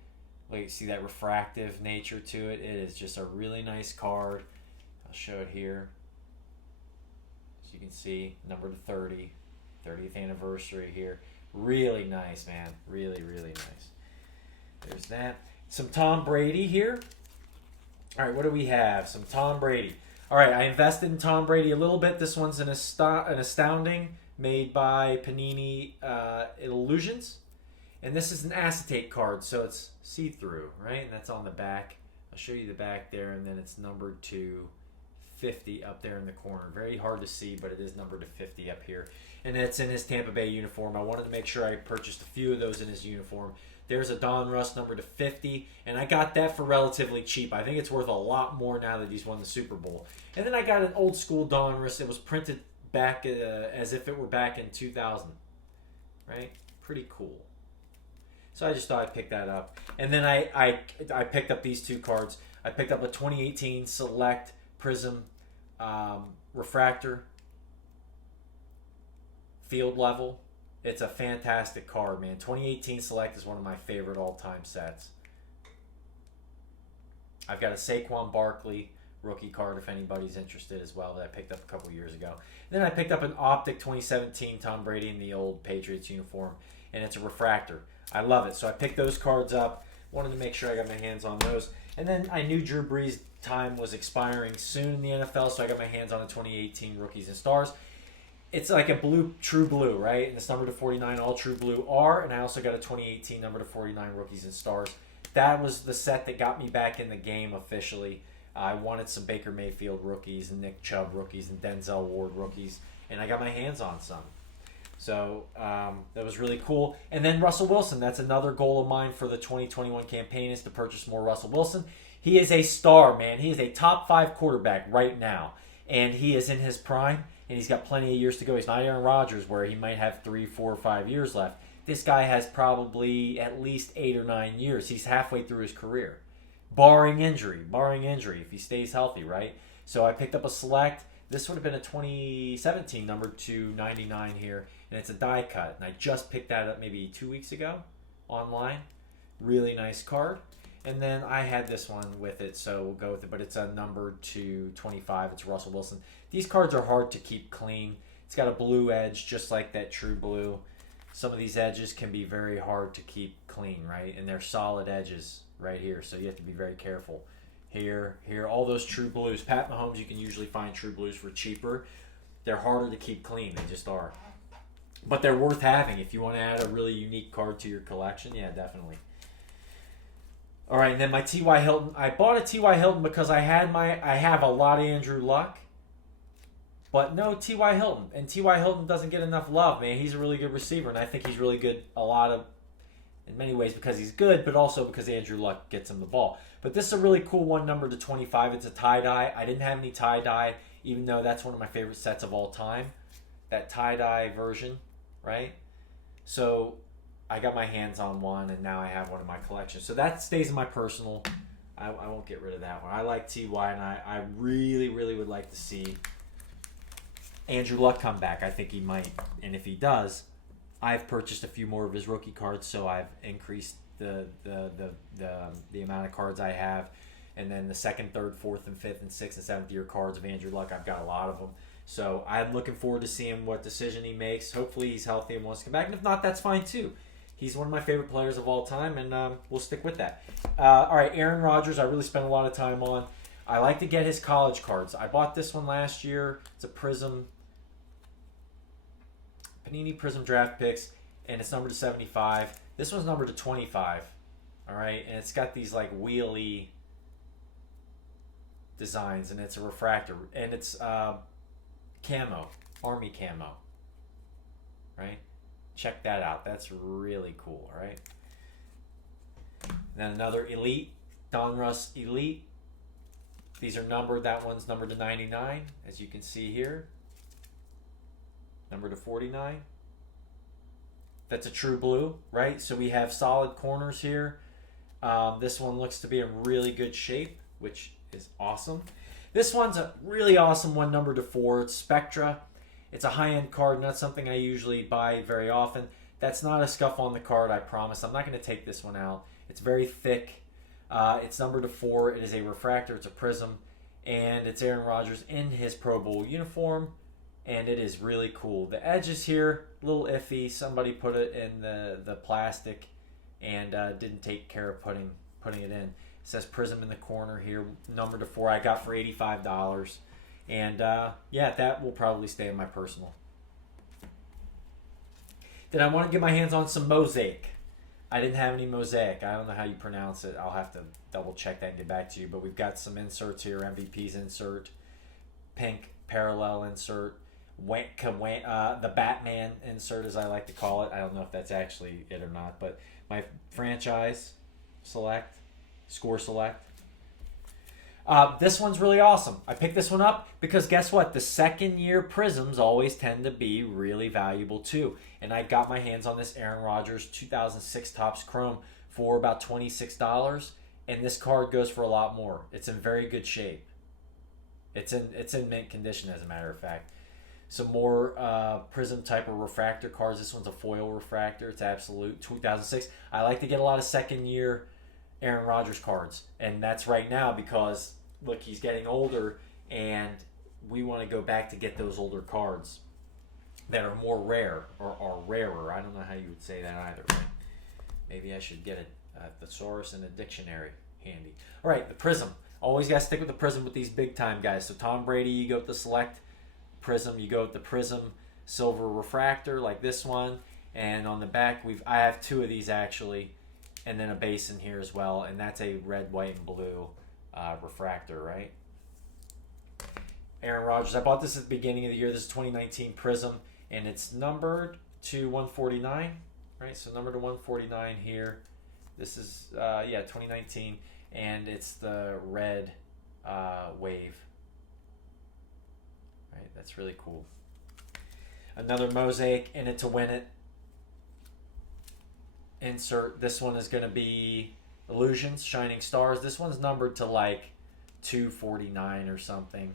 Like, see that refractive nature to it? It is just a really nice card. I'll show it here. As you can see, number to 30, 30th anniversary here. Really nice, man. Really, really nice. There's that. Some Tom Brady here. All right, what do we have? Some Tom Brady. All right, I invested in Tom Brady a little bit. This one's an astounding, made by Panini Illusions. And this is an acetate card, so it's see-through, right? And that's on the back. I'll show you the back there, and then it's numbered to 50 up there in the corner. Very hard to see, but it is numbered to 50 up here. And it's in his Tampa Bay uniform. I wanted to make sure I purchased a few of those in his uniform. There's a Don Russ numbered to 50, and I got that for relatively cheap. I think it's worth a lot more now that he's won the Super Bowl. And then I got an old school Don Russ. It was printed back as if it were back in 2000, right? Pretty cool. So I just thought I'd pick that up. And then I picked up these two cards. I picked up a 2018 Select Prizm Refractor Field Level. It's a fantastic card, man. 2018 Select is one of my favorite all-time sets. I've got a Saquon Barkley rookie card if anybody's interested as well that I picked up a couple years ago. Then I picked up an Optic 2017 Tom Brady in the old Patriots uniform, and it's a refractor. I love it. So I picked those cards up. Wanted to make sure I got my hands on those. And then I knew Drew Brees' time was expiring soon in the NFL, so I got my hands on a 2018 Rookies and Stars. It's like a blue, true blue, right? And it's numbered to 49, all true blue are. And I also got a 2018 number to 49 Rookies and Stars. That was the set that got me back in the game officially. I wanted some Baker Mayfield rookies and Nick Chubb rookies and Denzel Ward rookies, and I got my hands on some. So that was really cool. And then Russell Wilson. That's another goal of mine for the 2021 campaign, is to purchase more Russell Wilson. He is a star, man. He is a top 5 quarterback right now, and he is in his prime. And he's got plenty of years to go. He's not Aaron Rodgers, where he might have 3, 4, 5 years left. This guy has probably at least 8 or 9 years. He's halfway through his career, barring injury, if he stays healthy, right? So I picked up a Select. This would have been a 2017 number to 99 here, and it's a die cut. And I just picked that up maybe 2 weeks ago online. Really nice card. And then I had this one with it, so we'll go with it. But it's a number to 25. It's Russell Wilson. These cards are hard to keep clean. It's got a blue edge, just like that true blue. Some of these edges can be very hard to keep clean, right? And they're solid edges right here, so you have to be very careful. Here, all those true blues. Pat Mahomes, you can usually find true blues for cheaper. They're harder to keep clean. They just are. But they're worth having if you want to add a really unique card to your collection. Yeah, definitely. All right, and then my T.Y. Hilton. I bought a T.Y. Hilton because I have a lot of Andrew Luck, but no T.Y. Hilton. And T.Y. Hilton doesn't get enough love, man. He's a really good receiver, and I think he's really good in many ways because he's good, but also because Andrew Luck gets him the ball. But this is a really cool one, number to 25. It's a tie-dye. I didn't have any tie-dye, even though that's one of my favorite sets of all time, that tie-dye version, right? So I got my hands on one, and now I have one in my collection. So that stays in my personal. I won't get rid of that one. I like T.Y., and I really, really would like to see Andrew Luck come back. I think he might. And if he does, I've purchased a few more of his rookie cards, so I've increased the amount of cards I have. And then the 2nd, 3rd, 4th, and 5th, and 6th, and 7th year cards of Andrew Luck, I've got a lot of them. So I'm looking forward to seeing what decision he makes. Hopefully he's healthy and wants to come back. And if not, that's fine too. He's one of my favorite players of all time, and we'll stick with that. All right, Aaron Rodgers, I really spent a lot of time on. I like to get his college cards. I bought this one last year. It's a Panini Prizm Draft Picks. and it's numbered to 75. This one's numbered to 25. All right, and it's got these like wheelie designs, and it's a refractor, and it's camo, army camo. Right, check that out. That's really cool. All right. And then another Elite, Donruss Elite. These are numbered. That one's numbered to 99, as you can see here. Numbered to 49. That's a true blue, right? So we have solid corners here. This one looks to be in really good shape, which is awesome. This one's a really awesome one, numbered to 4. It's Spectra. It's a high-end card, not something I usually buy very often. That's not a scuff on the card, I promise. I'm not going to take this one out. It's very thick. It's numbered to 4. It is a refractor. It's a prism. And it's Aaron Rodgers in his Pro Bowl uniform. And it is really cool. The edges here, a little iffy. Somebody put it in the plastic and didn't take care of putting it in. It says Prizm in the corner here, numbered to 4. I got for $85. And yeah, that will probably stay in my personal. Then I want to get my hands on some Mosaic. I didn't have any Mosaic. I don't know how you pronounce it. I'll have to double check that and get back to you. But we've got some inserts here. MVP's insert, pink parallel insert, the Batman insert, as I like to call it. I don't know if that's actually it or not. But my franchise select, score select. This one's really awesome. I picked this one up because guess what? The second year Prizms always tend to be really valuable too. And I got my hands on this Aaron Rodgers 2006 Topps Chrome for about $26. And this card goes for a lot more. It's in very good shape. It's in mint condition, as a matter of fact. Some more Prizm type of refractor cards. This one's a foil refractor. It's absolute 2006. I like to get a lot of second year Aaron Rodgers cards, and that's right now because look, he's getting older, and we want to go back to get those older cards that are more rare or are rarer. I don't know how you would say that either. Right? Maybe I should get a thesaurus and a dictionary handy. All right, the Prizm. Always got to stick with the Prizm with these big time guys. So Tom Brady, you go with the Select Prizm. You go with the Prizm Silver Refractor like this one, and on the back I have 2 of these actually. And then a base in here as well. And that's a red, white, and blue refractor, right? Aaron Rodgers. I bought this at the beginning of the year. This is 2019 Prizm. And it's numbered to 149, right? So numbered to 149 here. This is, 2019. And it's the red wave. Right? That's really cool. Another Mosaic in it to win it. Insert. This one is going to be Illusions, Shining Stars. This one's numbered to like 249 or something.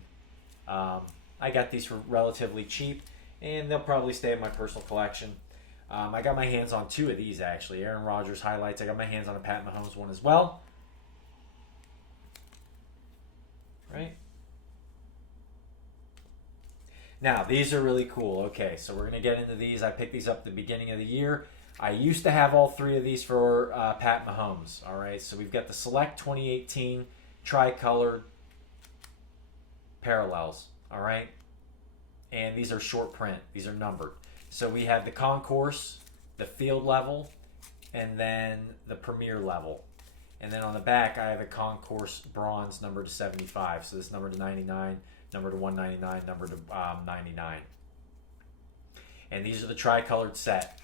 I got these for relatively cheap, and they'll probably stay in my personal collection. I got my hands on 2 of these actually. Aaron Rodgers highlights. I got my hands on a Pat Mahomes one as well. Right? Now, these are really cool. Okay, so we're going to get into these. I picked these up at the beginning of the year. I used to have all 3 of these for Pat Mahomes. All right, so we've got the Select 2018 Tricolored Parallels. All right, and these are short print. These are numbered. So we have the Concourse, the Field Level, and then the Premier Level. And then on the back, I have a Concourse Bronze numbered to 75. So this numbered to 99, numbered to 199, numbered to 99. And these are the Tricolored set.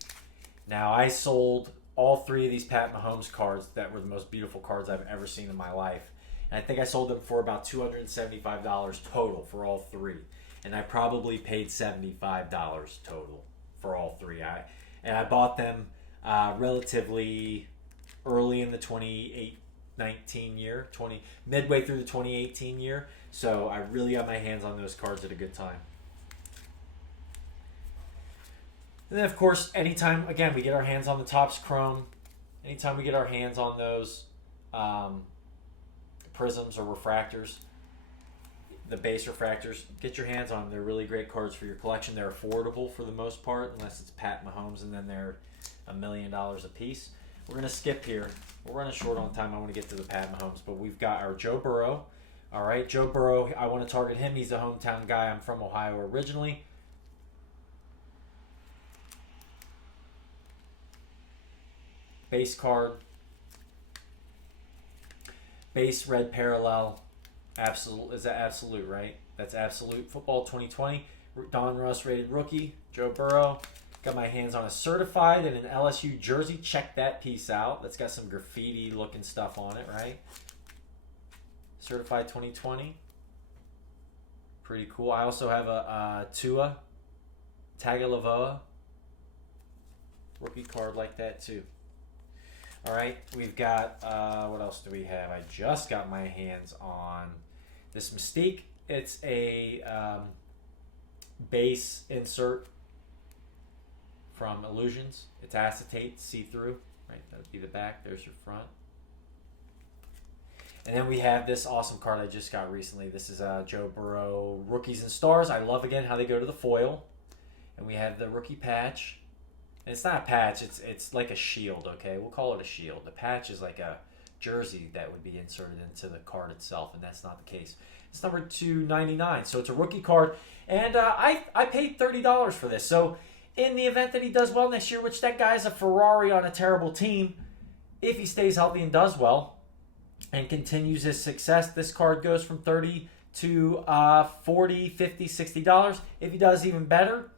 Now, I sold all 3 of these Pat Mahomes cards that were the most beautiful cards I've ever seen in my life. And I think I sold them for about $275 total for all 3. And I probably paid $75 total for all 3. I bought them relatively early in the 2019 year, midway through the 2018 year. So I really got my hands on those cards at a good time. And then, of course, anytime, again, we get our hands on the Topps Chrome, anytime we get our hands on those Prizms or refractors, the base refractors, get your hands on them. They're really great cards for your collection. They're affordable for the most part, unless it's Pat Mahomes, and then they're $1 million a piece. We're going to skip here. We're running short on time. I want to get to the Pat Mahomes, but we've got our Joe Burrow. All right, Joe Burrow, I want to target him. He's a hometown guy. I'm from Ohio originally. Base card. Base red parallel. Absolute, is that absolute, right? That's absolute. Football 2020. Don Russ rated rookie. Joe Burrow. Got my hands on a certified and an LSU jersey. Check that piece out. That's got some graffiti looking stuff on it, right? Certified 2020. Pretty cool. I also have a Tua Tagovailoa rookie card like that too. All right, we've got, what else do we have? I just got my hands on this Mystique. It's a base insert from Illusions. It's acetate, see-through. Right, that would be the back. There's your front. And then we have this awesome card I just got recently. This is Joe Burrow Rookies and Stars. I love, again, how they go to the foil. And we have the rookie patch. And it's not a patch. It's like a shield, okay? We'll call it a shield. The patch is like a jersey that would be inserted into the card itself, and that's not the case. It's number 299, so it's a rookie card. And I paid $30 for this. So in the event that he does well next year, which that guy's a Ferrari on a terrible team, if he stays healthy and does well, and continues his success, this card goes from $30 to $40, $50, $60. If he does even better,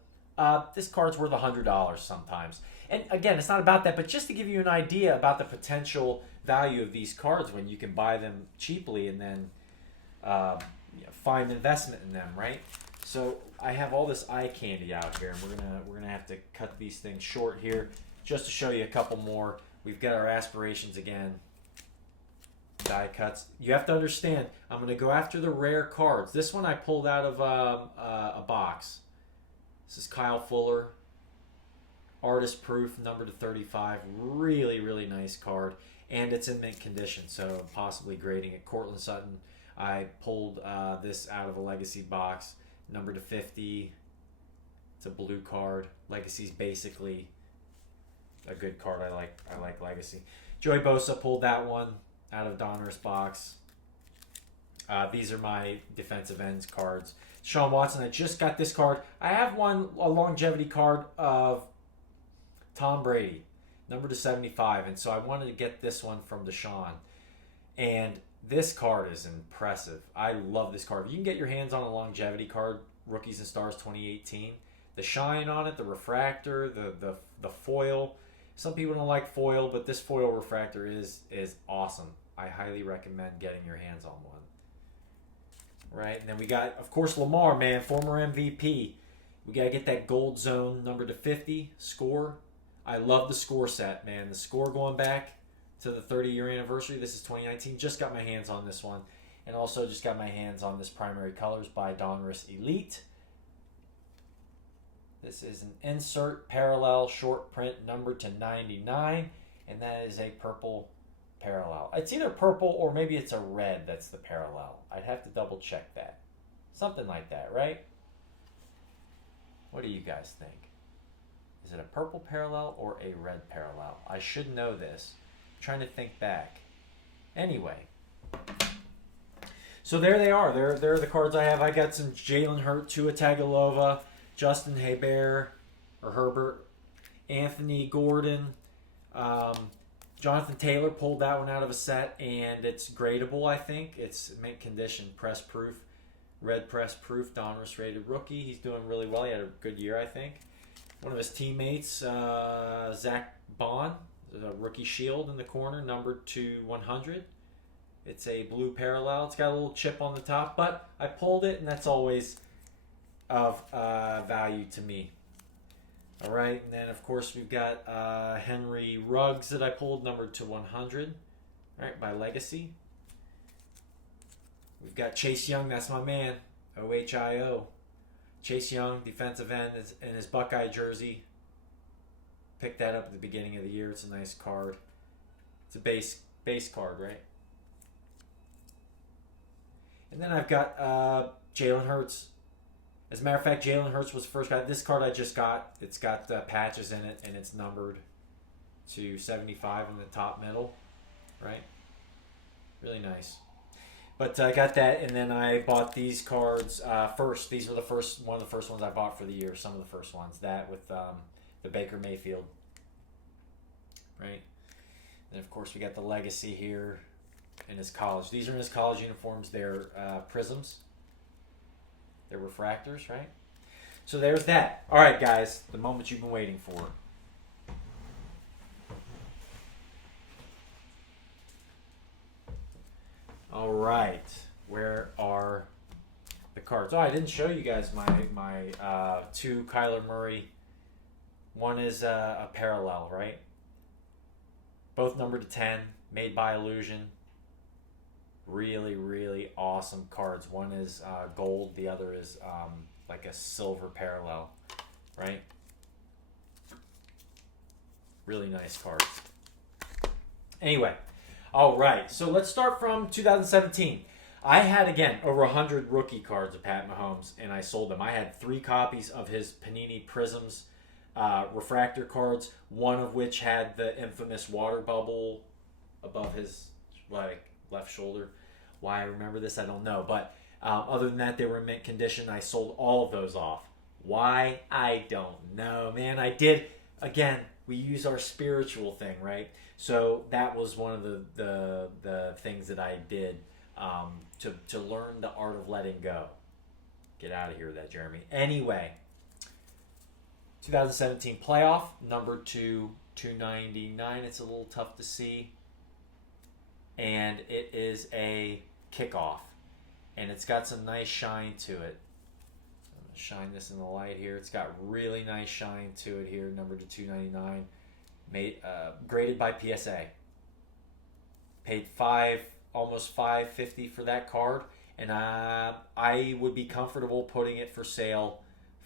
this card's worth $100 sometimes. And again, it's not about that, but just to give you an idea about the potential value of these cards when you can buy them cheaply and then find investment in them, right? So I have all this eye candy out here, and we're gonna have to cut these things short here just to show you a couple more. We've got our aspirations again. Die cuts. You have to understand, I'm going to go after the rare cards. This one I pulled out of a box. This is Kyle Fuller. Artist proof, number to 35. Really, really nice card. And it's in mint condition, so possibly grading it. Cortland Sutton. I pulled this out of a Legacy box. Number to 50. It's a blue card. Legacy's basically a good card. I like Legacy. Joey Bosa pulled that one out of Donruss box. These are my defensive ends cards. Sean Watson, I just got this card. I have a longevity card of Tom Brady, number to 75, and so I wanted to get this one from Deshaun. And this card is impressive. I love this card. If you can get your hands on a longevity card, Rookies and Stars 2018, the shine on it, the refractor, the foil. Some people don't like foil, but this foil refractor is awesome. I highly recommend getting your hands on one. Right, and then we got, of course, Lamar, man, former MVP. We got to get that gold zone number to 50 score. I love the score set, man. The score going back to the 30-year anniversary. This is 2019. Just got my hands on this one. And also just got my hands on this Primary Colors by Donruss Elite. This is an insert parallel short print number to 99, and that is a purple parallel. It's either purple or maybe it's a red that's the parallel. I'd have to double check that. Something like that, right? What do you guys think? Is it a purple parallel or a red parallel? I should know this. I'm trying to think back. Anyway. So there they are. They're the cards I have. I got some Jalen Hurts, Tua Tagovailoa, Justin Herbert, Anthony Gordon, Jonathan Taylor pulled that one out of a set, and it's gradable, I think. It's mint condition, press proof, red press proof, Donruss rated rookie. He's doing really well. He had a good year, I think. One of his teammates, Zach Bond, there's a rookie shield in the corner, numbered to 100. It's a blue parallel. It's got a little chip on the top, but I pulled it, and that's always of value to me. All right, and then, of course, we've got Henry Ruggs that I pulled, numbered to 100, all right, by Legacy. We've got Chase Young, that's my man, OHIO. Chase Young, defensive end, is in his Buckeye jersey. Picked that up at the beginning of the year. It's a nice card. It's a base card, right? And then I've got Jalen Hurts. As a matter of fact, Jalen Hurts was the first guy. This card I just got, it's got patches in it, and it's numbered to 75 in the top middle, right? Really nice. But I got that, and then I bought these cards first. These were one of the first ones I bought for the year, some of the first ones. That with the Baker Mayfield, right? And of course, we got the legacy here in his college. These are in his college uniforms. They're Prizms. They're refractors, right? So there's that. All right, guys, the moment you've been waiting for. All right, where are the cards? Oh, I didn't show you guys my two Kyler Murray. One is a parallel, right? Both numbered to 10, made by Illusion. Really, really awesome cards. One is gold, the other is like a silver parallel, right? Really nice cards. Anyway, all right, so let's start from 2017. I had, again, over 100 rookie cards of Pat Mahomes, and I sold them. I had 3 copies of his Panini Prizms refractor cards, one of which had the infamous water bubble above his left shoulder. Why I remember this, I don't know. But other than that, they were in mint condition. I sold all of those off. Why? I don't know, man. I did. Again, we use our spiritual thing, right? So that was one of the things that I did to learn the art of letting go. Get out of here with that, Jeremy. Anyway, 2017 playoff, number 299. It's a little tough to see. And it is a kickoff. And it's got some nice shine to it. I'm going to shine this in the light here. It's got really nice shine to it here, number 299. Graded by PSA. Paid almost $5.50 for that card. And I would be comfortable putting it for sale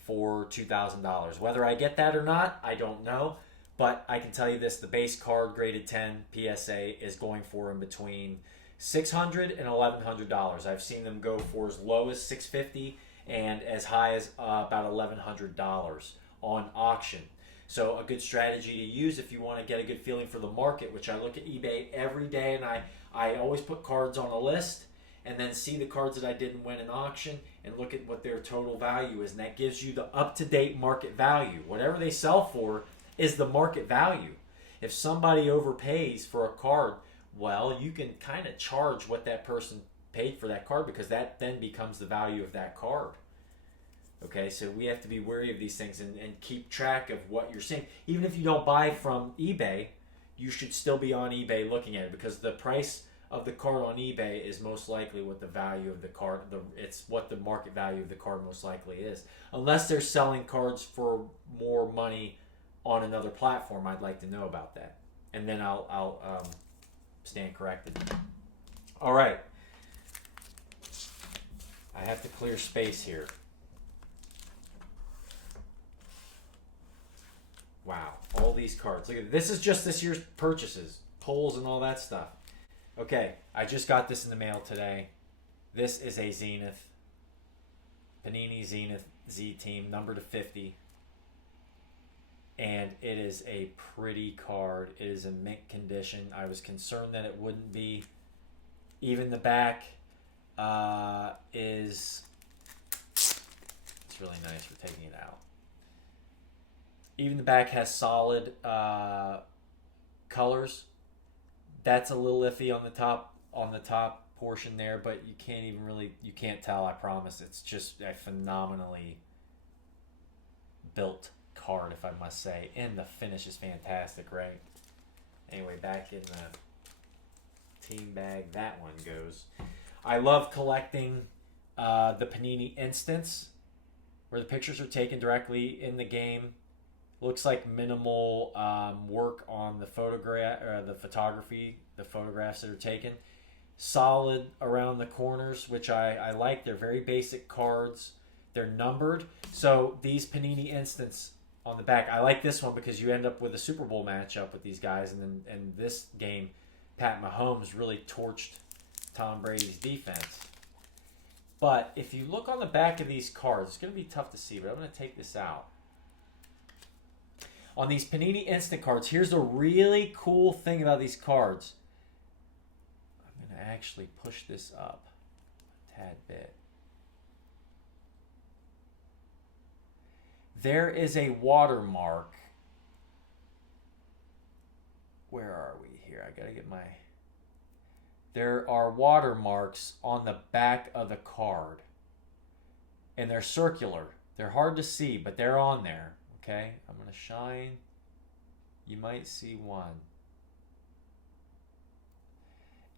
for $2,000. Whether I get that or not, I don't know. But I can tell you this, the base card graded 10 PSA is going for in between $600 and $1,100. I've seen them go for as low as $650 and as high as about $1,100 on auction. So a good strategy to use if you want to get a good feeling for the market, which I look at eBay every day, and I always put cards on a list and then see the cards that I didn't win in auction and look at what their total value is. And that gives you the up-to-date market value. Whatever they sell for is the market value. If somebody overpays for a card, well, you can kind of charge what that person paid for that card, because that then becomes the value of that card. Okay, so we have to be wary of these things and keep track of what you're seeing. Even if you don't buy from eBay, you should still be on eBay looking at it, because the price of the card on eBay is most likely what the value of the card, it's what the market value of the card most likely is. Unless they're selling cards for more money on another platform, I'd like to know about that. And then I'll stand corrected. All right. I have to clear space here. Wow, all these cards. Look at this. Is just this year's purchases, polls and all that stuff. Okay, I just got this in the mail today. This is a Zenith, Panini Zenith Z Team, number to 50. And it is a pretty card. It is in mint condition. I was concerned that it wouldn't be. Even the back it's really nice for taking it out. Even the back has solid colors. That's a little iffy on the top portion there, but you can't tell, I promise. It's just a phenomenally built card, if I must say. And the finish is fantastic, right? Anyway, back in the team bag, that one goes. I love collecting the Panini Instants, where the pictures are taken directly in the game. Looks like minimal work on the photography, the photographs that are taken. Solid around the corners, which I like. They're very basic cards. They're numbered. So these Panini Instants on the back, I like this one because you end up with a Super Bowl matchup with these guys. And then in this game, Pat Mahomes really torched Tom Brady's defense. But if you look on the back of these cards, it's going to be tough to see, but I'm going to take this out. On these Panini Instant cards, here's the really cool thing about these cards. I'm going to actually push this up a tad bit. There is a watermark. Where are we here? here. I gotta get my... There are watermarks on the back of the card. And they're circular. They're hard to see, but they're on there. Okay? I'm gonna shine. You might see one.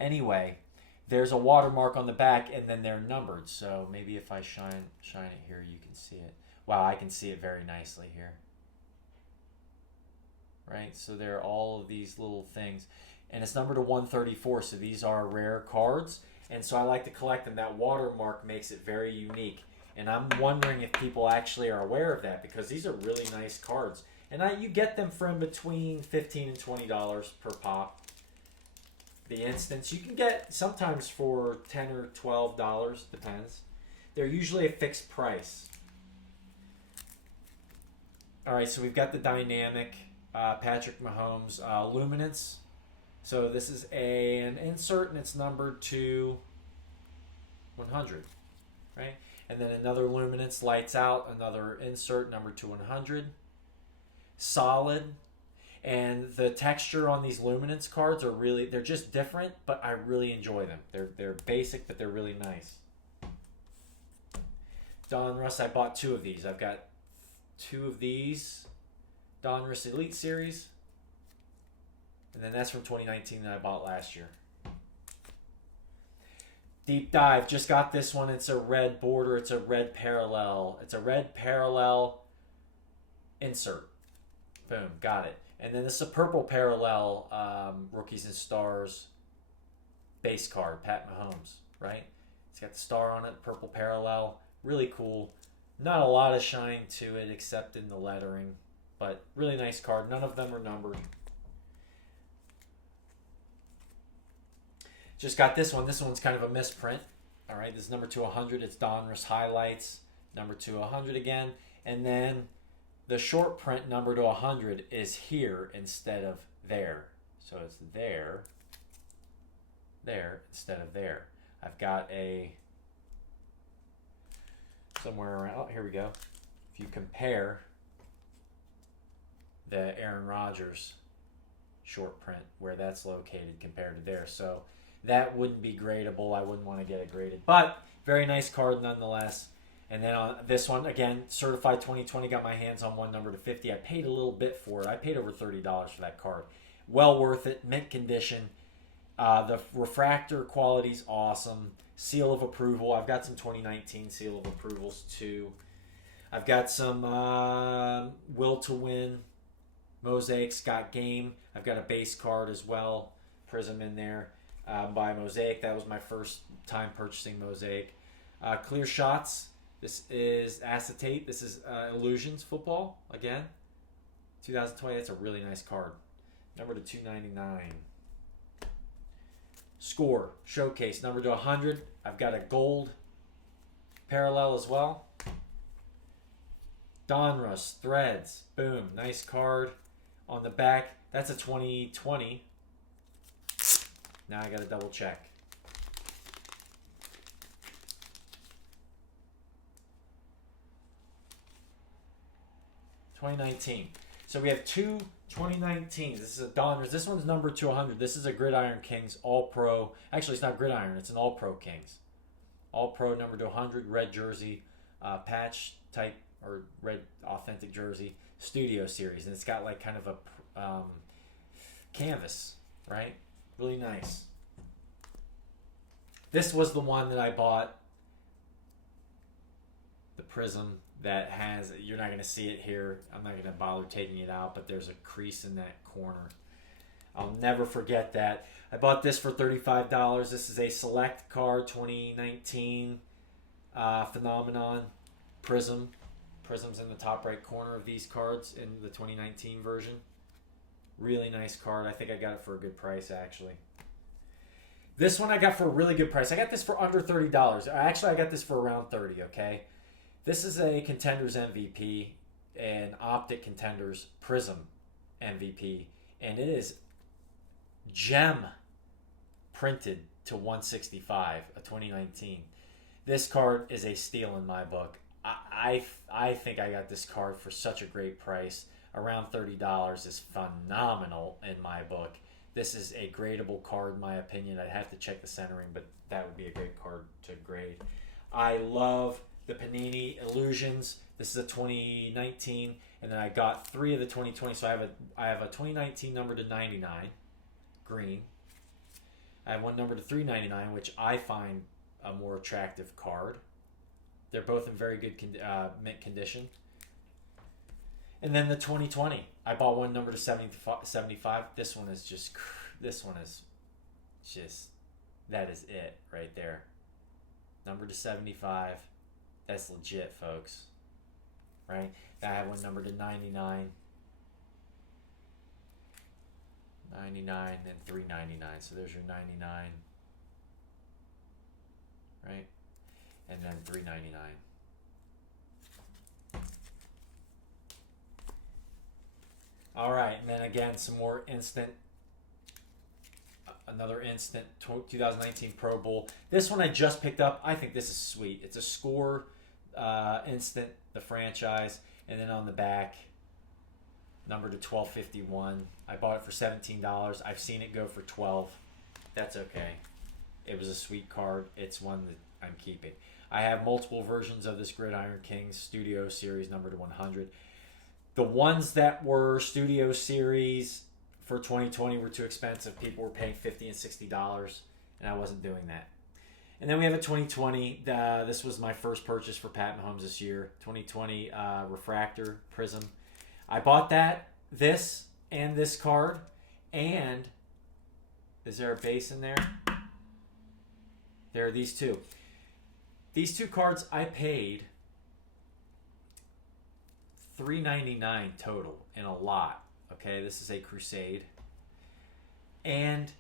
Anyway, there's a watermark on the back, and then they're numbered. So maybe if I shine it here, you can see it. Wow, I can see it very nicely here. Right? So there are all of these little things. And it's numbered to 134, so these are rare cards. And so I like to collect them. That watermark makes it very unique. And I'm wondering if people actually are aware of that, because these are really nice cards. And you get them from between $15 and $20 per pop. The instance you can get sometimes for $10 or $12, depends. They're usually a fixed price. All right, so we've got the dynamic Patrick Mahomes luminance. So this is an insert, and it's numbered to 100, right? And then another luminance, lights out, another insert numbered to 100. Solid. And the texture on these luminance cards are really, they're just different, but I really enjoy them. They're basic, but they're really nice. Donruss, I bought 2 of these. I've got 2 of these Donruss Elite Series. And then that's from 2019 that I bought last year. Deep dive, just got this one. It's a red border. It's a red parallel. It's a red parallel insert. Boom, got it. And then this is a purple parallel Rookies and Stars base card, Pat Mahomes, right? It's got the star on it, purple parallel. Really cool. Not a lot of shine to it except in the lettering, but really nice card. None of them are numbered. Just got this one. This one's kind of a misprint. All right, this is number 200. It's Donruss Highlights, number 200 again. And then the short print number to 100 is here instead of there. So it's there instead of there. I've got a somewhere around, oh, here we go. If you compare the Aaron Rodgers short print, where that's located compared to there. So that wouldn't be gradable. I wouldn't want to get it graded. But very nice card nonetheless. And then on this one, again, certified 2020, got my hands on one number to 50. I paid a little bit for it. I paid over $30 for that card. Well worth it. Mint condition. The refractor quality's awesome. Seal of approval. I've got some 2019 seal of approvals too. I've got some will to win. Mosaics got game. I've got a base card as well. Prizm in there by Mosaic. That was my first time purchasing Mosaic. Clear shots. This is acetate. This is Illusions football again. 2020. That's a really nice card. Number to 299. Score showcase number to 100. I've got a gold parallel as well. Donruss threads. Boom. Nice card on the back. That's a 2020. Now I got to double check. $2019. So we have two 2019s. This is a Donruss. This one's number 200. This is a Gridiron Kings All-Pro. Actually, it's not Gridiron. It's an All-Pro Kings. All-Pro number to 100. Red jersey. Patch type or red authentic jersey. Studio series. And it's got like kind of a canvas. Right? Really nice. This was the one that I bought. The Prizm. That has, you're not going to see it here. I'm not going to bother taking it out, but there's a crease in that corner. I'll never forget that. I bought this for $35. This is a select card 2019 Phenomenon Prizm. Prizm's in the top right corner of these cards in the 2019 version. Really nice card. I think I got it for a good price, actually. This one I got for a really good price. I got this for under $30. Actually, I got this for around $30, okay? This is a Contenders MVP and Optic Contenders Prizm MVP, and it is gem printed to 165, a 2019. This card is a steal in my book. I think I got this card for such a great price. Around $30 is phenomenal in my book. This is a gradable card, in my opinion. I'd have to check the centering, but that would be a great card to grade. I love the Panini Illusions. This is a 2019, and then I got 3 of the 2020. So I have a 2019 number to 99, green. I have one number to 399, which I find a more attractive card. They're both in very good mint condition. And then the 2020, I bought one number to 75. This one is just, that is it right there. Number to 75. That's legit, folks. Right? I have one number to 99. 99 and 399. So there's your 99. Right? And then 399. All right, and then again, some more instant, another instant 2019 Pro Bowl. This one I just picked up. I think this is sweet. It's a score instant, the franchise, and then on the back, number to 1251. I bought it for $17. I've seen it go for $12. That's okay. It was a sweet card. It's one that I'm keeping. I have multiple versions of this Gridiron Kings Studio Series number to 100. The ones that were Studio Series for 2020 were too expensive. People were paying $50 and $60, and I wasn't doing that. And then we have a 2020. This was my first purchase for Pat Mahomes this year. 2020 refractor Prizm. I bought this and this card. And is there a base in there? There are these two. These two cards I paid $3.99 total in a lot. Okay, this is a Crusade. And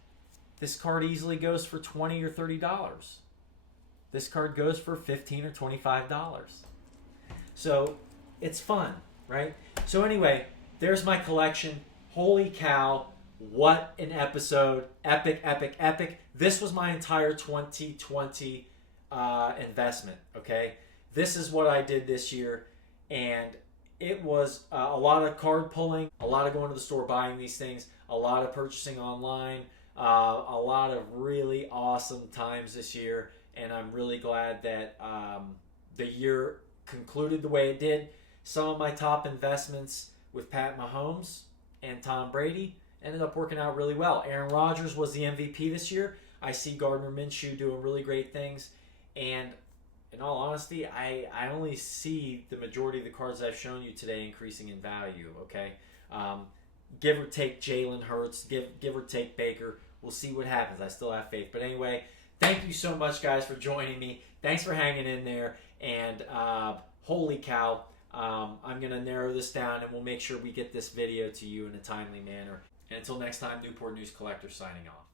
this card easily goes for $20 or $30. This card goes for $15 or $25. So it's fun, right? So anyway, there's my collection. Holy cow, what an episode. Epic, epic, epic. This was my entire 2020 investment, okay? This is what I did this year, and it was a lot of card pulling, a lot of going to the store buying these things, a lot of purchasing online, a lot of really awesome times this year, and I'm really glad that the year concluded the way it did. Some of my top investments with Pat Mahomes and Tom Brady ended up working out really well. Aaron Rodgers was the MVP this year. I see Gardner Minshew doing really great things, and in all honesty, I only see the majority of the cards I've shown you today increasing in value, okay? Give or take Jalen Hurts, give or take Baker. We'll see what happens. I still have faith. But anyway, thank you so much, guys, for joining me. Thanks for hanging in there. And holy cow, I'm going to narrow this down, and we'll make sure we get this video to you in a timely manner. And until next time, Newport News Collector signing off.